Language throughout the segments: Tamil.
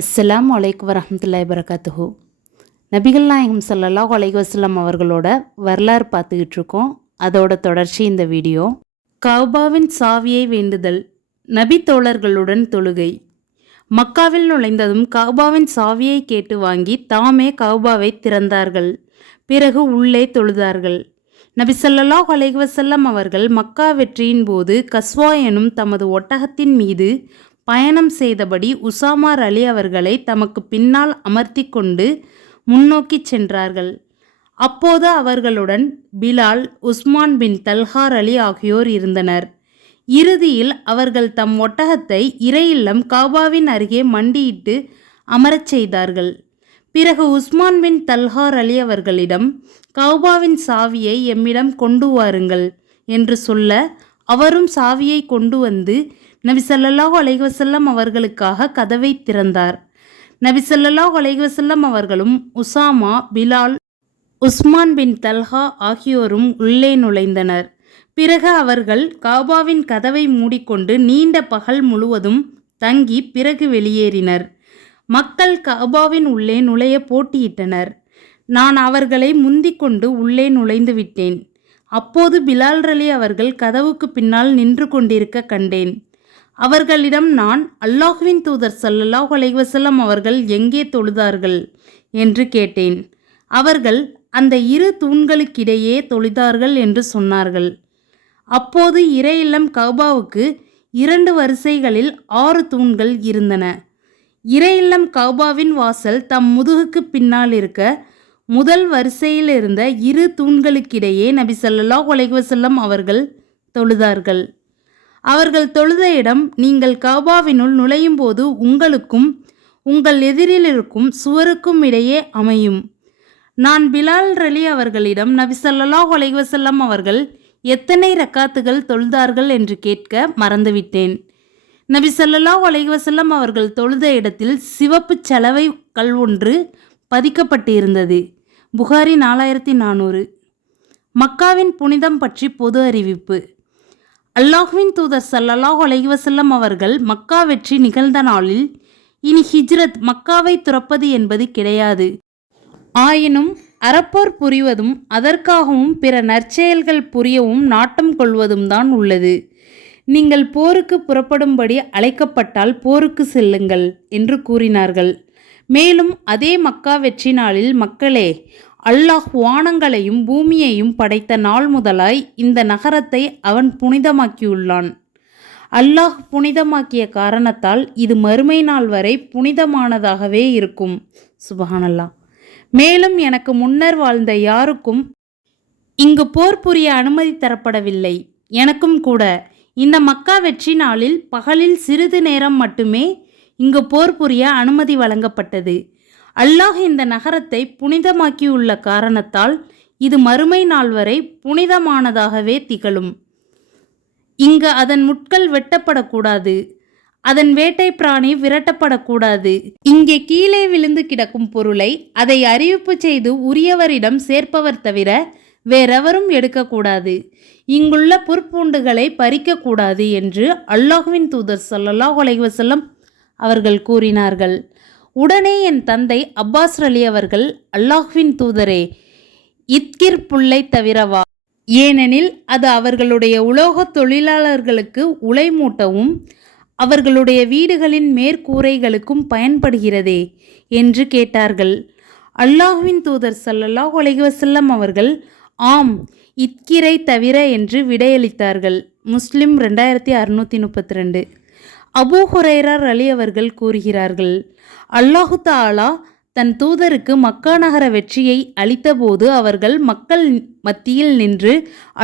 அஸ்ஸலாமு அலைக்கும் வரஹ்மத்துல்லாஹி வபரகாத்துஹு. நபிகள் நாயகம் ஸல்லல்லாஹு அலைஹி வஸல்லம் அவர்களோட வரலாறு பார்த்துக்கிட்டு இருக்கோம். அதோட தொடர்ச்சி இந்த வீடியோ. கஅபாவின் சாவியை வேண்டுதல், நபி தோழர்களுடன் தொழுகை. மக்காவில் நுழைந்ததும் கஅபாவின் சாவியை கேட்டு வாங்கி தாமே கஅபாவை திறந்தார்கள். பிறகு உள்ளே தொழுதார்கள். நபி ஸல்லல்லாஹு அலைஹி வஸல்லம் அவர்கள் மக்கா வெற்றியின் போது கஸ்வா எனும் தமது ஒட்டகத்தின் மீது பயணம் செய்தபடி உசாமார் அலி அவர்களை தமக்கு பின்னால் அமர்த்தி கொண்டு முன்னோக்கி சென்றார்கள். அப்போது அவர்களுடன் பிலால், உஸ்மான் பின் தல்ஹார் அலி ஆகியோர் இருந்தனர். இறுதியில் அவர்கள் தம் ஒட்டகத்தை இறையில்லம் கஅபாவின் அருகே மண்டியிட்டு அமரச் செய்தார்கள். பிறகு உஸ்மான் பின் தல்ஹார் அலி அவர்களிடம் கஅபாவின் சாவியை எம்மிடம் கொண்டு வாருங்கள் என்று சொல்ல, அவரும் சாவியை கொண்டு வந்து நபி ஸல்லல்லாஹு அலைஹி வஸல்லம் அவர்களுக்காக கதவை திறந்தார். நபி ஸல்லல்லாஹு அலைஹி வஸல்லம் அவர்களும் உசாமா, பிலால், உஸ்மான் பின் தல்ஹா ஆகியோரும் உள்ளே நுழைந்தனர். பிறகு அவர்கள் கஅபாவின் கதவை மூடிக்கொண்டு நீண்ட பகல் முழுவதும் தங்கி பிறகு வெளியேறினர். மக்கள் கஅபாவின் உள்ளே நுழைய போட்டியிட்டனர். நான் அவர்களை முந்திக்கொண்டு உள்ளே நுழைந்து விட்டேன். அப்போது பிலால் அலி அவர்கள் கதவுக்கு பின்னால் நின்று கொண்டிருக்க கண்டேன். அவர்களிடம் நான், அல்லாஹ்வின் தூதர் ஸல்லல்லாஹு அலைஹி வஸல்லம் அவர்கள் எங்கே தொழுதார்கள் என்று கேட்டேன். அவர்கள் அந்த இரு தூண்களுக்கிடையே தொழுதார்கள் என்று சொன்னார்கள். அப்போது இறையில்லம் கஅபாவுக்கு 2 வரிசைகளில் 6 தூண்கள் இருந்தன. இறையில்லம் கஅபாவின் வாசல் தம் முதுகுக்கு பின்னால் இருக்க, முதல் வரிசையில் இருந்த 2 தூண்களுக்கிடையே நபி ஸல்லல்லாஹு அலைஹி வஸல்லம் அவர்கள் தொழுதார்கள். அவர்கள் தொழுத இடம் நீங்கள் கஅபாவினுள் நுழையும் போது உங்களுக்கும் உங்கள் எதிரில் இருக்கும் சுவருக்கும் இடையே அமையும். நான் பிலால் அலி அவர்களிடம் நபி ஸல்லல்லாஹு அலைஹி வஸல்லம் அவர்கள் எத்தனை ரக்காத்துகள் தொழுதார்கள் என்று கேட்க மறந்துவிட்டேன். நபி ஸல்லல்லாஹு அலைஹி வஸல்லம் அவர்கள் தொழுத இடத்தில் சிவப்பு சலவை கல் ஒன்று பதிக்கப்பட்டு இருந்தது. புகாரி 4400. மக்காவின் புனிதம் பற்றி பொது அறிவிப்பு. அல்லாஹ்வின் தூதர் ஸல்லல்லாஹு அலைஹி வஸல்லம் அவர்கள் மக்கா வெற்றி நிகழ்ந்த நாளில் இனி ஹிஜ்ரத், மக்காவை துறப்பது என்பது கிடையாது. ஆயினும் அறப்போர் புரிவதும் அதற்காகவும் பிற நற்செயல்கள் புரியவும் நாட்டம் கொள்வதும் தான் உள்ளது. நீங்கள் போருக்கு புறப்படும்படி அழைக்கப்பட்டால் போருக்கு செல்லுங்கள் என்று கூறினார்கள். மேலும் அதே மக்கா வெற்றி நாளில், மக்களே, அல்லாஹ் வானங்களையும் பூமியையும் படைத்த நாள் முதலாய் இந்த நகரத்தை அவன் புனிதமாக்கியுள்ளான். அல்லாஹ் புனிதமாக்கிய காரணத்தால் இது மறுமை நாள் வரை புனிதமானதாகவே இருக்கும். சுபஹானல்லாஹ். மேலும் எனக்கு முன்னர் வாழ்ந்த யாருக்கும் இங்கு போர் புரிய அனுமதி தரப்படவில்லை. எனக்கும் கூட இந்த மக்கா வெற்றி நாளில் பகலில் சிறிது நேரம் மட்டுமே இங்கு போர் புரிய அனுமதி வழங்கப்பட்டது. அல்லாஹ் இந்த நகரத்தை புனிதமாக்கியுள்ள காரணத்தால் இது மறுமை நாள் வரை புனிதமானதாகவே திகழும். இங்கு அதன் முட்கள் வெட்டப்படக்கூடாது, அதன் வேட்டை பிராணி விரட்டப்படக்கூடாது. இங்கே கீழே விழுந்து கிடக்கும் பொருளை அதை அறிவிப்பு செய்து உரியவரிடம் சேர்ப்பவர் தவிர வேறெவரும் எடுக்கக்கூடாது. இங்குள்ள புற்பூண்டுகளை பறிக்கக்கூடாது என்று அல்லாஹ்வின் தூதர் ஸல்லல்லாஹு அலைஹி வஸல்லம் அவர்கள் கூறினார்கள். உடனே என் தந்தை அப்பாஸ் அலி அவர்கள், அல்லாஹ்வின் தூதரே, இத்கிர் புல்லை தவிரவா, ஏனெனில் அது அவர்களுடைய உலோக தொழிலாளர்களுக்கு உலை மூட்டவும் அவர்களுடைய வீடுகளின் மேற்கூரைகளுக்கும் பயன்படுகிறதே என்று கேட்டார்கள். அல்லாஹ்வின் தூதர் ஸல்லல்லாஹு அலைஹி வஸல்லம் அவர்கள், ஆம், இத்கிரை தவிர என்று விடையளித்தார்கள். முஸ்லிம் 2632. அபூ ஹுரைரா அலி அவர்கள் கூறுகிறார்கள், அல்லாஹு தஆலா தன் தூதருக்கு மக்கா நகர வெற்றியை அளித்தபோது அவர்கள் மக்கள் மத்தியில் நின்று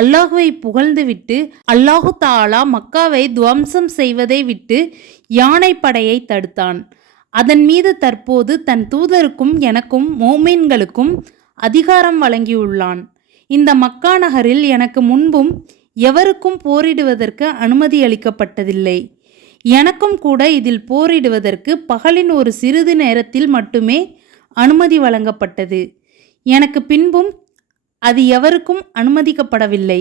அல்லாஹுவை புகழ்ந்துவிட்டு, அல்லாஹு தஆலா மக்காவை துவம்சம் செய்வதை விட்டு யானை படையை தடுத்தான். அதன் மீது தற்போது தன் தூதருக்கும் எனக்கும் மோமீன்களுக்கும் அதிகாரம் வழங்கியுள்ளான். இந்த மக்கா நகரில் எனக்கு முன்பும் எவருக்கும் போரிடுவதற்கு அனுமதி அளிக்கப்பட்டதில்லை. எனக்கும் கூட இதில் போரிடுவதற்கு பகலின் ஒரு சிறிது நேரத்தில் மட்டுமே அனுமதி வழங்கப்பட்டது. எனக்கு பின்பும் அது எவருக்கும் அனுமதிக்கப்படவில்லை.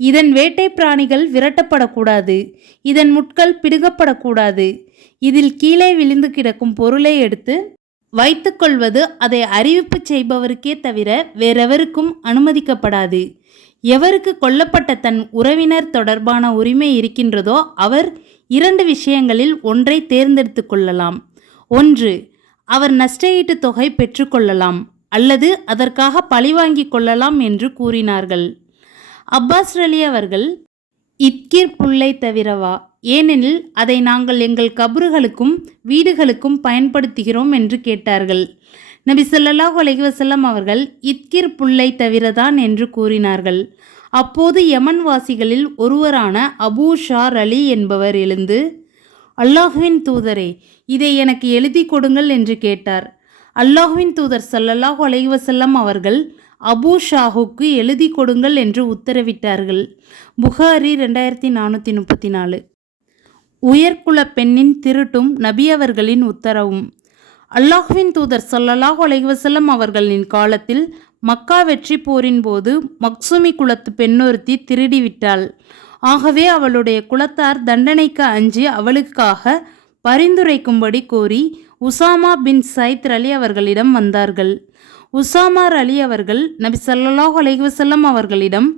இதன் வேட்டை பிராணிகள் விரட்டப்படக்கூடாது, இதன் முட்கள் பிடுங்கப்படக்கூடாது, இதில் கீழே விழுந்து கிடக்கும் பொருளை எடுத்து வைத்துக்கொள்வது அதை அறிவிப்பு செய்பவருக்கே தவிர வேறெவருக்கும் அனுமதிக்கப்படாது. எவருக்கு கொல்லப்பட்ட தன் உறவினர் தொடர்பான உரிமை இருக்கின்றதோ அவர் 2 விஷயங்களில் ஒன்றை தேர்ந்தெடுத்து கொள்ளலாம். 1, அவர் நஷ்டஈட்டு தொகை பெற்றுக்கொள்ளலாம் அல்லது அதற்காக பழிவாங்கிக் கொள்ளலாம் என்று கூறினார்கள். அப்பாஸ் அலி அவர்கள், இத்கிர் புல்லை தவிரவா, ஏனெனில் அதை நாங்கள் எங்கள் கபறுகளுக்கும் வீடுகளுக்கும் பயன்படுத்துகிறோம் என்று கேட்டார்கள். நபி ஸல்லல்லாஹு அலைஹி வஸல்லம் அவர்கள் இத்கிர் புல்லை தவிரதான் என்று கூறினார்கள். அப்போது யமன் வாசிகளில் ஒருவரான அபூ ஷார் அலி என்பவர் எழுந்து, அல்லாஹுவின் தூதரே, இதை எனக்கு எழுதி கொடுங்கள் என்று கேட்டார். அல்லாஹுவின் தூதர் ஸல்லல்லாஹு அலைஹி வஸல்லம் அவர்கள் அபூ ஷாஹுக்கு எழுதி கொடுங்கள் என்று உத்தரவிட்டார்கள். புகாரி 2434. உயர்குல பெண்ணின் திருட்டும் நபி அவர்களின் உத்தரவும். அல்லாஹுவின் தூதர் ஸல்லல்லாஹு அலைஹி வஸல்லம் அவர்களின் காலத்தில் மக்கா வெற்றி போரின் போது மக்சுமி குலத்து பெண்ணொருத்தி திருடிவிட்டாள். ஆகவே அவளுடைய குலத்தார் தண்டனைக்கு அஞ்சி அவளுக்காக பரிந்துரைக்கும்படி கோரி உசாமா பின் சைத் அலி அவர்களிடம் வந்தார்கள். உசாமா அலி அவர்கள் நபி ஸல்லல்லாஹு அலைஹி வஸல்லம் அவர்களிடம்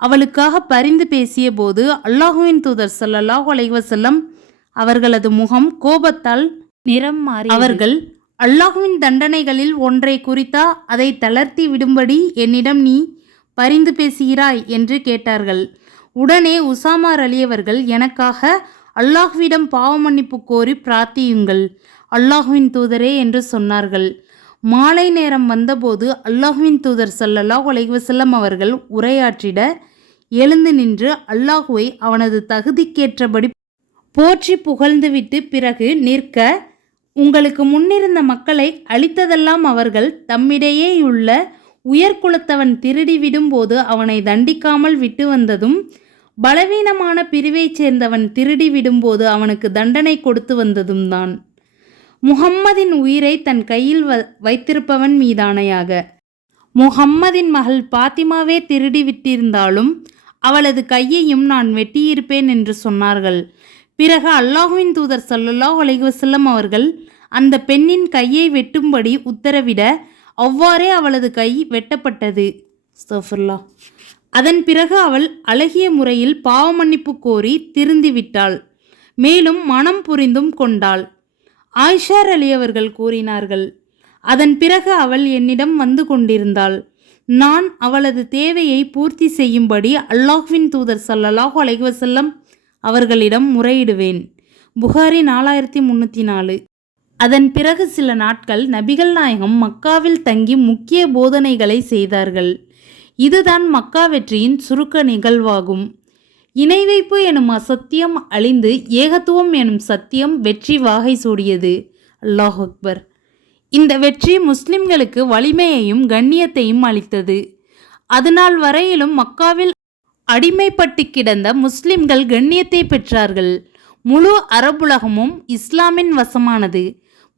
அவளுக்காக பரிந்து பேசிய போது அல்லாஹுவின் தூதர் ஸல்லல்லாஹு அலைஹி வஸல்லம் அவர்களது முகம் கோபத்தால் நிறம் மாறி, அவர்கள், அல்லாஹுவின் தண்டனைகளில் ஒன்றை குறித்தா அதை தளர்த்தி விடும்படி என்னிடம் நீ பரிந்து பேசுகிறாய் என்று கேட்டார்கள். உடனே உசாமா அலி அவர்கள், எனக்காக அல்லாஹுவிடம் பாவ மன்னிப்பு கோரி பிரார்த்தியுங்கள் அல்லாஹுவின் தூதரே என்று சொன்னார்கள். மாலை நேரம் வந்தபோது அல்லாஹுவின் தூதர் ஸல்லல்லாஹு அலைஹி வஸல்லம் அவர்கள் உரையாற்றிட எழுந்து நின்று அல்லாஹுவை அவனது தகுதிக்கேற்றபடி போற்றி புகழ்ந்துவிட்டு பிறகு நிற்க, உங்களுக்கு முன்னிருந்த மக்களை அழித்ததெல்லாம் அவர்கள் தம்மிடையேயுள்ள உயர்குலத்தவன் திருடிவிடும் போது அவனை தண்டிக்காமல் விட்டு வந்ததும், பலவீனமான பிரிவைச் சேர்ந்தவன் திருடிவிடும்போது அவனுக்கு தண்டனை கொடுத்து வந்ததும் தான். முஹம்மதின் உயிரை தன் கையில் வைத்திருப்பவன் மீதானையாக, முஹம்மதின் மகள் பாத்திமாவே திருடிவிட்டிருந்தாலும் அவளது கையையும் நான் வெட்டியிருப்பேன் என்று சொன்னார்கள். பிறகு அல்லாஹுவின் தூதர் ஸல்லல்லாஹு அலைஹி வஸல்லம் அவர்கள் அந்த பெண்ணின் கையை வெட்டும்படி உத்தரவிட அவ்வாறே அவளது கை வெட்டப்பட்டது. அஸ்தக்ஃபிருல்லாஹ். அதன் பிறகு அவள் அழகிய முறையில் பாவ மன்னிப்பு கோரி திருந்திவிட்டாள். மேலும் மனம் புரிந்தும் கொண்டாள். ஆயிஷா அலி அவர்கள் கூறினார்கள், அதன் பிறகு அவள் என்னிடம் வந்து கொண்டிருந்தாள். நான் அவளது தேவையை பூர்த்தி செய்யும்படி அல்லாஹ்வின் தூதர் ஸல்லல்லாஹு அலைஹி வஸல்லம் அவர்களிடம் முறையிடுவேன். புகாரி 4304. அதன் பிறகு சில நாட்கள் நபிகள் நாயகம் மக்காவில் தங்கி முக்கிய போதனைகளை செய்தார்கள். இதுதான் மக்கா வெற்றியின் சுருக்க நிகழ்வாகும். இணை வைப்பு எனும் அசத்தியம் அழிந்து ஏகத்துவம் எனும் சத்தியம் வெற்றி வாகை சூடியது. அல்லாஹ் அக்பர். இந்த வெற்றி முஸ்லிம்களுக்கு வலிமையையும் கண்ணியத்தையும் அளித்தது. அதுநாள் வரையிலும் மக்காவில் அடிமைப்பட்டு கிடந்த முஸ்லிம்கள் கண்ணியத்தை பெற்றார்கள். முழு அரபுலகமும் இஸ்லாமின் வசமானது.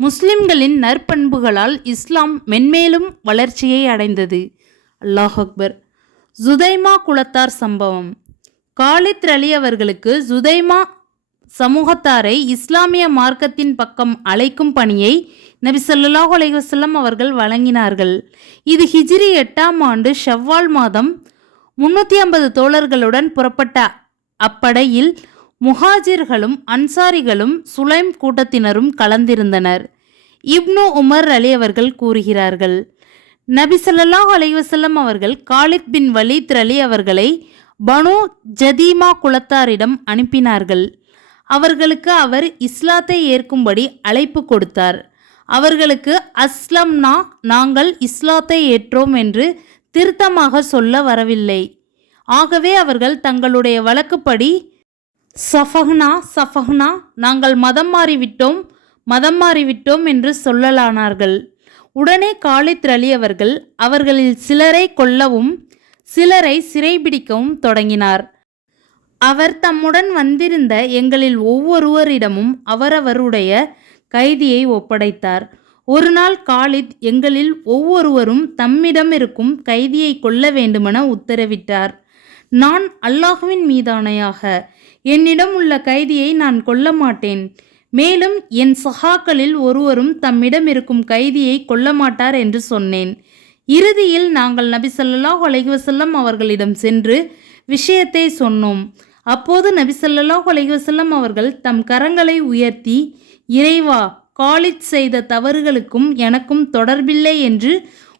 முஸ்லிம்களின் நற்பண்புகளால் இஸ்லாம் மென்மேலும் வளர்ச்சியை அடைந்தது. அல்லாஹ் அக்பர். ஜுதைமா குலத்தார் சம்பவம். காலித் அலி அவர்களுக்கு ஜுதைமா சமூகத்தாரை இஸ்லாமிய மார்க்கத்தின் பக்கம் அழைக்கும் பணியை நபி ஸல்லல்லாஹு அலைஹி வஸல்லம் அவர்கள் வழங்கினார்கள். இது ஹிஜ்ரி 8ஆம் ஆண்டு ஷவ்வால் மாதம் 350 தோழர்களுடன் புறப்பட்ட அப்படையில் முஹாஜிர்களும் அன்சாரிகளும் சுலைம் கூட்டத்தினரும் கலந்திருந்தனர். இப்னு உமர் அலி அவர்கள் கூறுகிறார்கள், நபி ஸல்லல்லாஹு அலைஹி வஸல்லம் அவர்கள் காலித் பின் வலீத் அலி அவர்களை பனு ஜதீமா குலத்தாரிடம் அனுப்பினார்கள். அவர்களுக்கு அவர் இஸ்லாத்தை ஏற்கும்படி அழைப்பு கொடுத்தார். அவர்களுக்கு அஸ்லம்னா, நாங்கள் இஸ்லாத்தை ஏற்றோம் என்று திருத்தமாக சொல்ல வரவில்லை. ஆகவே அவர்கள் தங்களுடைய வழக்குப்படி சஃபஹ்னா நாங்கள் மதம் மாறிவிட்டோம் என்று சொல்லலானார்கள். உடனே காலித் அலி அவர்கள் அவர்களில் சிலரை கொல்லவும் சிலரை சிறைபிடிக்கவும் தொடங்கினார். அவர் தம்முடன் வந்திருந்த எங்களில் ஒவ்வொருவரிடமும் அவரவருடைய கைதியை ஒப்படைத்தார். ஒரு நாள் காலித் எங்களில் ஒவ்வொருவரும் தம்மிடம் இருக்கும் கைதியை கொல்ல வேண்டுமென உத்தரவிட்டார். நான் அல்லாஹுவின் மீதானையாக என்னிடம் உள்ள கைதியை நான் கொல்ல மாட்டேன். மேலும் என் சகாக்களில் ஒருவரும் தம்மிடம் இருக்கும் கைதியை கொல்ல மாட்டார் என்று சொன்னேன். இறுதியில் நாங்கள் நபி ஸல்லல்லாஹு அலைஹி வஸல்லம் அவர்களிடம் சென்று விஷயத்தை சொன்னோம். அப்போது நபி ஸல்லல்லாஹு அலைஹி வஸல்லம் அவர்கள் தம் கரங்களை உயர்த்தி, இறைவா, காலித் செய்த தவறுகளுக்கும் எனக்கும் தொடர்பில்லை என்று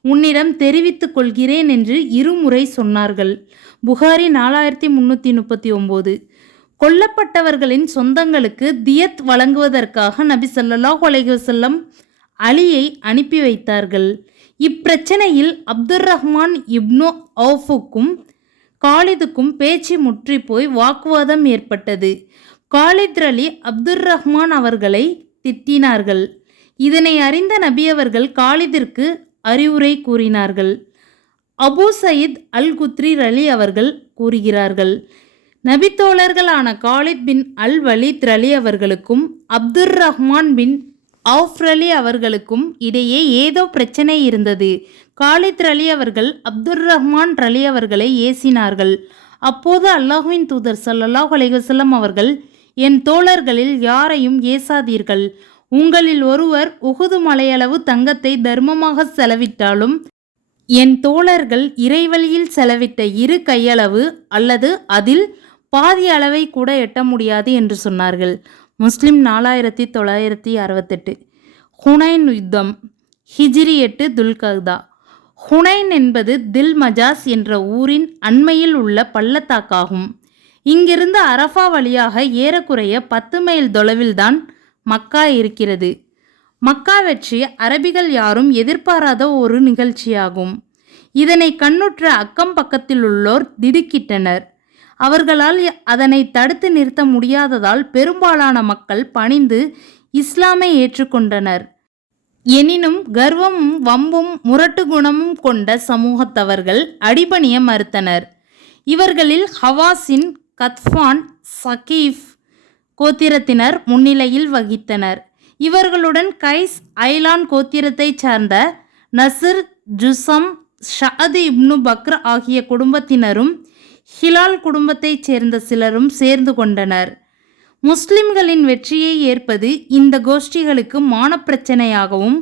உன்னிடம் தெரிவித்துக் கொள்கிறேன் என்று இருமுறை சொன்னார்கள். புகாரி 4339. கொல்லப்பட்டவர்களின் சொந்தங்களுக்கு தியத் வழங்குவதற்காக நபி ஸல்லல்லாஹு அலைஹி வஸல்லம் அலியை அனுப்பி வைத்தார்கள். இப்பிரச்சனையில் அப்துர் ரஹ்மான் இப்னு அவுஃபுக்கும் காலிதுக்கும் பேச்சு முற்றி போய் வாக்குவாதம் ஏற்பட்டது. காலித் அலி அப்துர் ரஹ்மான் அவர்களை திட்டினார்கள். இதனை அறிந்த நபி அவர்கள் காலிதிற்கு அறிவுரை கூறினார்கள். அபு சயீத் அல் குத்ரி அலி அவர்கள் கூறுகிறார்கள், நபித்தோழர்களான காலித் பின் அல் வலீத் அலி அவர்களுக்கும் அப்துர் ரஹ்மான் பின் அவுஃப் அலி அவர்களுக்கும் இடையே ஏதோ பிரச்சனை இருந்தது. காலித் அலி அவர்கள் அப்துர் ரஹ்மான் அலி அவர்களை ஏசினார்கள். அப்போது அல்லாஹ்வின் தூதர் ஸல்லல்லாஹு அலைஹி வஸல்லம் அவர்கள், என் தோழர்களில் யாரையும் ஏசாதீர்கள். உங்களில் ஒருவர் உஹுது மலையளவு தங்கத்தை தர்மமாக செலவிட்டாலும் என் தோழர்கள் இறைவழியில் செலவிட்ட 2 கையளவு அல்லது அதில் பாதி அளவை கூட எட்ட முடியாது என்று சொன்னார்கள். முஸ்லிம் 4968. ஹுனைன் யுத்தம். ஹிஜ்ரி 8 துல்கதா. ஹுனைன் என்பது தில் மஜாஸ் என்ற ஊரின் அண்மையில் உள்ள பள்ளத்தாக்காகும். இங்கிருந்து அரஃபா வழியாக ஏறக்குறைய 10 மைல் தொலைவில்தான் மக்கா இருக்கிறது. மக்கா வெற்றி அரபிகள் யாரும் எதிர்பாராத ஒரு நிகழ்ச்சியாகும். இதனை கண்ணுற்ற அக்கம் பக்கத்தில் உள்ளோர் திடுக்கிட்டனர். அவர்களால் அதனை தடுத்து நிறுத்த முடியாததால் பெரும்பாலான மக்கள் பணிந்து இஸ்லாமை ஏற்றுக்கொண்டனர். எனினும் கர்வமும் வம்பும் முரட்டு குணமும் கொண்ட சமூகத்தவர்கள் அடிபணிய மறுத்தனர். இவர்களில் ஹவாசின், கத்ஃபான், சகீஃப் கோத்திரத்தினர் முன்னிலையில் வகித்தனர். இவர்களுடன் கைஸ், ஐலான் கோத்திரத்தைச் சார்ந்த நசிர், ஜுசம், ஷஅத் இப்னு பக்ர் ஆகிய குடும்பத்தினரும் ஹிலால் குடும்பத்தைச் சேர்ந்த சிலரும் சேர்ந்து கொண்டனர். முஸ்லிம்களின் வெற்றியை ஏற்பது இந்த கோஷ்டிகளுக்கு மானப்பிரச்சனையாகவும்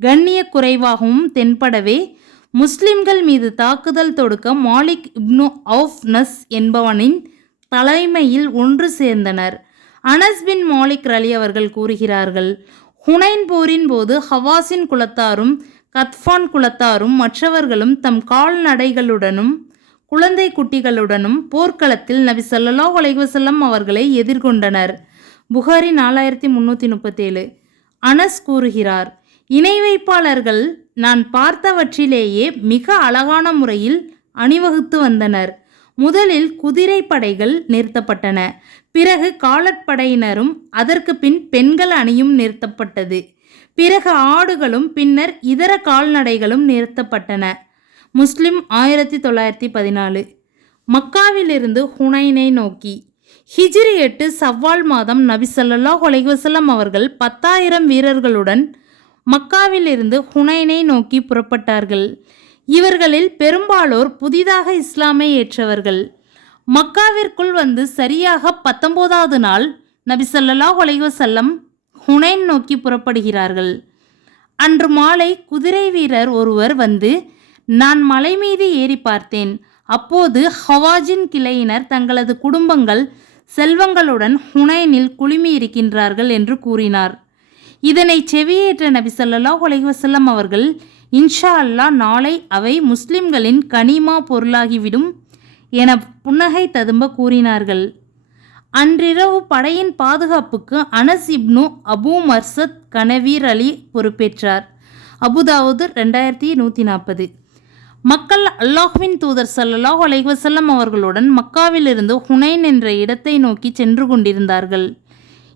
கண்ணிய குறைவாகவும் தென்படவே முஸ்லிம்கள் மீது தாக்குதல் தொடுக்க மாலிக் இப்னு அவுஃப் நஸ் என்பவனின் தலைமையில் ஒன்று சேர்ந்தனர். அனஸ் பின் மாலிக் அலி அவர்கள் கூறுகிறார்கள், ஹுனைன் போரின் போது ஹவாசின் குலத்தாரும் கத்ஃபான் குலத்தாரும் மற்றவர்களும் தம் கால்நடைகளுடனும் குழந்தை குட்டிகளுடனும் போர்க்களத்தில் நபி ஸல்லல்லாஹு அலைஹி வஸல்லம் அவர்களை எதிர்கொண்டனர். புகாரி 4337. அனஸ் கூறுகிறார், இணை வைப்பாளர்கள் நான் பார்த்தவற்றிலேயே மிக அழகான முறையில் அணிவகுத்து வந்தனர். முதலில் குதிரை படைகள் நிறுத்தப்பட்டன. பிறகு காலாட்படையினரும் அதற்கு பின் பெண்கள் அணியும் நிறுத்தப்பட்டது. பிறகு ஆடுகளும் பின்னர் இதர கால்நடைகளும் நிறுத்தப்பட்டன. முஸ்லிம் 1914. மக்காவிலிருந்து ஹுனைனை நோக்கி. ஹிஜ்ரி 8 சவ்வால் மாதம் நபி ஸல்லல்லாஹு அலைஹி வஸல்லம் அவர்கள் 10,000 வீரர்களுடன் மக்காவிலிருந்து ஹுனைனை நோக்கி புறப்பட்டார்கள். இவர்களில் பெரும்பாலோர் புதிதாக இஸ்லாமை ஏற்றவர்கள். மக்காவிற்குள் வந்து சரியாக 19வது நாள் நபி ஸல்லல்லாஹு அலைஹி வஸல்லம் ஹுனைன் நோக்கி புறப்படுகிறார்கள். அன்று மாலை குதிரை வீரர் ஒருவர் வந்து, நான் மலை மீது ஏறி பார்த்தேன். அப்போது ஹவாஜின் கிளையினர் தங்களது குடும்பங்கள் செல்வங்களுடன் ஹுனைனில் குழுமி இருக்கின்றார்கள் என்று கூறினார். இதனை செவியேற்ற நபி ஸல்லல்லாஹு அலைஹி வஸல்லம் அவர்கள், இன்ஷா அல்லாஹ் நாளை அவை முஸ்லிம்களின் கனிமா பொருளாகிவிடும் என புன்னகை ததும்ப கூறினார்கள். அன்றிரவு படையின் பாதுகாப்புக்கு அனஸ் இப்னு அபு மர்சத் கனவீர் அலி பொறுப்பேற்றார். அபுதாவுது 2140. மக்கள் அல்லாஹ்வின் தூதர் ஸல்லல்லாஹு அலைஹி வஸல்லம் அவர்களுடன் மக்காவிலிருந்து ஹுனைன் என்ற இடத்தை நோக்கி சென்று கொண்டிருந்தார்கள்.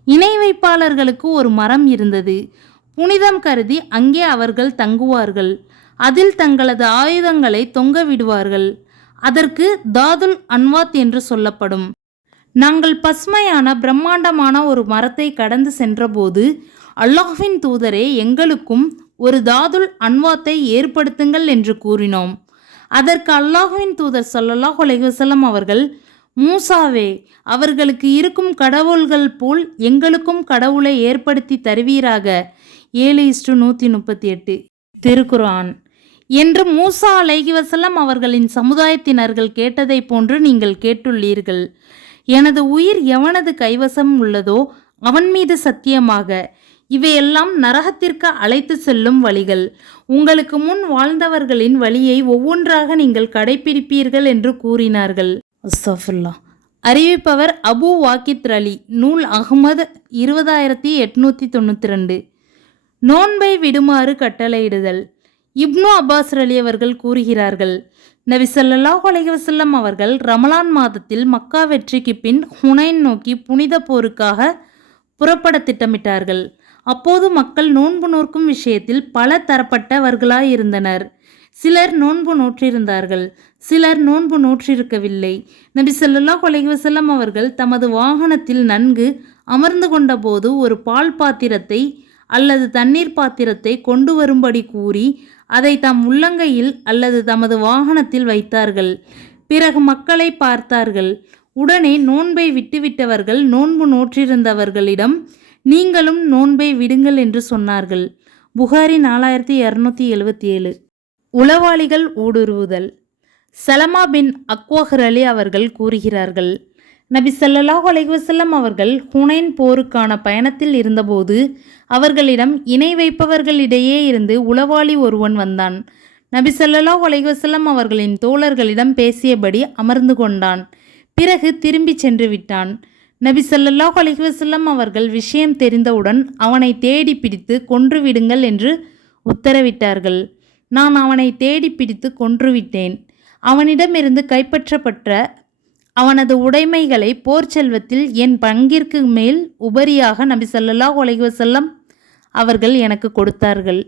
இணை வைப்பாளர்களுக்கு ஒரு மரம் இருந்தது. புனிதம் கருதி அங்கே அவர்கள் தங்குவார்கள். அதில் தங்களது ஆயுதங்களை தொங்க விடுவார்கள். அதற்கு தாதுல் அன்வாத் என்று சொல்லப்படும். நாங்கள் பசுமையான பிரம்மாண்டமான ஒரு மரத்தை கடந்து சென்றபோது, அல்லாஹ்வின் தூதரே, எங்களுக்கும் ஒரு தாதுல் அன்வாத்தை ஏற்படுத்துங்கள் என்று கூறினோம். அதற்கு அல்லாஹ்வின் தூதர் ஸல்லல்லாஹு அலைஹி வஸல்லம் அவர்கள், மூசாவே, அவர்களுக்கு இருக்கும் கடவுள்கள் போல் எங்களுக்கும் கடவுளை ஏற்படுத்தி தருவீராக. 7:138 திருக்குர்ஆன். என்று மூசா அலைஹிவஸல்லம் அவர்களின் சமுதாயத்தினர்கள் கேட்டதை போன்று நீங்கள் கேட்டுள்ளீர்கள். எனது உயிர் எவனது கைவசம் உள்ளதோ அவன் மீது சத்தியமாக, இவையெல்லாம் நரகத்திற்கு அழைத்து செல்லும் வழிகள். உங்களுக்கு முன் வாழ்ந்தவர்களின் வழியை ஒவ்வொன்றாக நீங்கள் கடைபிடிப்பீர்கள் என்று கூறினார்கள். அஸ்தஃபிருல்லாஹ். அறிவிப்பவர் அபு வாக்கித் அலி. நூல் அஹ்மத் 20892. நோன்பை விடுமாறு கட்டளையிடுதல். இப்னு அப்பாஸ் அலி அவர்கள் கூறுகிறார்கள், நபி ஸல்லல்லாஹு அலைஹி வஸல்லம் அவர்கள் ரமலான் மாதத்தில் மக்கா வெற்றிக்கு பின் ஹுனைன் நோக்கி புனித போருக்காக புறப்பட திட்டமிட்டார்கள். அப்போது மக்கள் நோன்பு நோக்கும் விஷயத்தில் பல தரப்பட்டவர்களாயிருந்தனர். சிலர் நோன்பு நோற்றிருந்தார்கள், சிலர் நோன்பு நோற்றிருக்கவில்லை. நபி ஸல்லல்லாஹு அலைஹி வஸல்லம் அவர்கள் தமது வாகனத்தில் நன்கு அமர்ந்து கொண்டபோது ஒரு பால் பாத்திரத்தை அல்லது தண்ணீர் பாத்திரத்தை கொண்டு வரும்படி கூறி அதை தம் உள்ளங்கையில் அல்லது தமது வாகனத்தில் வைத்தார்கள். பிறகு மக்களை பார்த்தார்கள். உடனே நோன்பை விட்டுவிட்டவர்கள் நோன்பு நோற்றிருந்தவர்களிடம், நீங்களும் நோன்பை விடுங்கள் என்று சொன்னார்கள். புகாரி 4277. உளவாளிகள் ஊடுருவுதல். சலமா பின் அக்வஹர் அலி அவர்கள் கூறுகிறார்கள், நபி ஸல்லல்லாஹு அலைஹி வஸல்லம் அவர்கள் ஹுனைன் போருக்கான பயணத்தில் இருந்தபோது அவர்களிடம் இணை வைப்பவர்களிடையே இருந்து உளவாளி ஒருவன் வந்தான். நபி ஸல்லல்லாஹு அலைஹி வஸல்லம் அவர்களின் தோழர்களிடம் பேசியபடி அமர்ந்து கொண்டான். பிறகு திரும்பி சென்று விட்டான். நபி ஸல்லல்லாஹு அலைஹி வஸல்லம் அவர்கள் விஷயம் தெரிந்தவுடன் அவனை தேடி பிடித்து கொன்றுவிடுங்கள் என்று உத்தரவிட்டார்கள். நான் அவனை தேடி பிடித்து கொன்றுவிட்டேன். அவனிடமிருந்து கைப்பற்றப்பட்ட அவனது உடைமைகளை போர் செல்வத்தில் என் பங்கிற்கு மேல் உபரியாக நபி ஸல்லல்லாஹு அலைஹி வஸல்லம் அவர்கள் எனக்கு கொடுத்தார்கள்.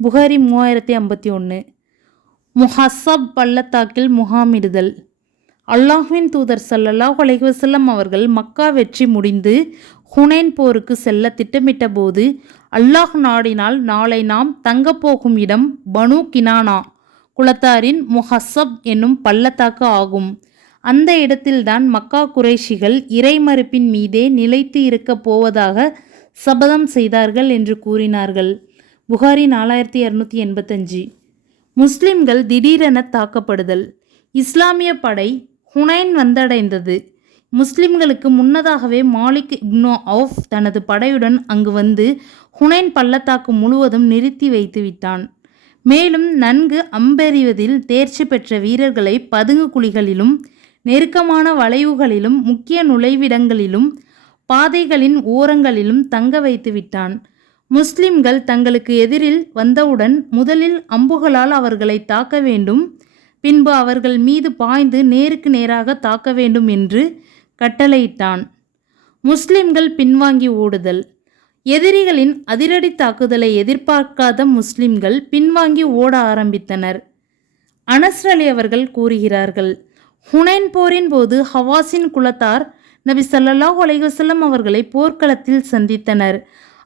புகாரி 3051. முஹஸ்ஸப் பள்ளத்தாக்கில் முகாமிடுதல். அல்லாஹ்வின் தூதர் ஸல்லல்லாஹு அலைஹி வஸல்லம் அவர்கள் மக்கா வெற்றி முடிந்து ஹுனைன் போருக்கு செல்ல திட்டமிட்ட போது, அல்லாஹ் நாடினால் நாளை நாம் தங்கப்போகும் இடம் பனு கினானா குலத்தாரின் முஹஸ்ஸப் என்னும் பள்ளத்தாக்கு ஆகும். அந்த இடத்தில்தான் மக்கா குறைஷிகள் இறைமறுப்பின் மீதே நிலைத்து இருக்கப் போவதாக சபதம் செய்தார்கள் என்று கூறினார்கள். புகாரி 4285. முஸ்லிம்கள் திடீரென தாக்கப்படுதல். இஸ்லாமிய படை ஹுனைன் வந்தடைந்தது. முஸ்லிம்களுக்கு முன்னதாகவே மாலிக் இப்னு அவுஃப் தனது படையுடன் அங்கு வந்து ஹுனைன் பள்ளத்தாக்கு முழுவதும் நிறுத்தி வைத்து விட்டான். மேலும் நன்கு அம்பெறிவதில் தேர்ச்சி பெற்ற வீரர்களை பதுங்கு குழிகளிலும் நெருக்கமான வளைவுகளிலும் முக்கிய நுழைவிடங்களிலும் பாதைகளின் ஓரங்களிலும் தங்க வைத்து விட்டான். முஸ்லிம்கள் தங்களுக்கு எதிரில் வந்தவுடன் முதலில் அம்புகளால் அவர்களை தாக்க வேண்டும், பின்பு அவர்கள் மீது பாய்ந்து நேருக்கு நேராக தாக்க வேண்டும் என்று கட்டளையிட்டான். முஸ்லிம்கள் பின்வாங்கி ஓடுதல். எதிரிகளின் அதிரடி தாக்குதலை எதிர்பார்க்காத முஸ்லிம்கள் பின்வாங்கி ஓட ஆரம்பித்தனர். அனஸ் அலி அவர்கள் கூறுகிறார்கள், ஹுனைன் போரின் போது ஹவாஸின் குலத்தார் நபி ஸல்லல்லாஹு அலைஹி வஸல்லம் அவர்களை போர்க்களத்தில் சந்தித்தனர்.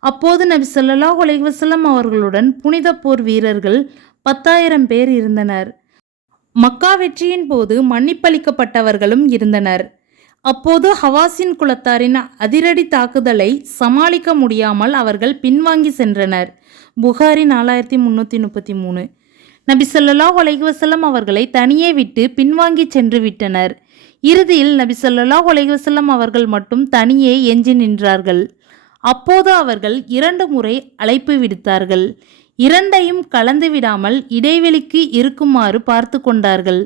அப்போது நபி ஸல்லல்லாஹு அலைஹி வஸல்லம் அவர்களுடன் புனித போர் வீரர்கள் 10,000 பேர் இருந்தனர். மக்கா வெற்றியின் போது மன்னிப்பளிக்கப்பட்டவர்களும் இருந்தனர். அப்போது ஹவாஸின் குலத்தாரின் அதிரடி தாக்குதலை சமாளிக்க முடியாமல் அவர்கள் பின்வாங்கி சென்றனர். புகாரி 4333. நபி ஸல்லல்லாஹு அலைஹி வஸல்லம் அவர்களை தனியே விட்டு பின்வாங்கி சென்று விட்டனர். இறுதியில் நபி ஸல்லல்லாஹு அலைஹி வஸல்லம் அவர்கள் மட்டும் தனியே எஞ்சி நின்றார்கள். அப்போது அவர்கள் 2 முறை அழைப்பு விடுத்தார்கள். இரண்டையும் கலந்து விடாமல் இடைவெளிக்கு இருக்குமாறு பார்த்து கொண்டார்கள்.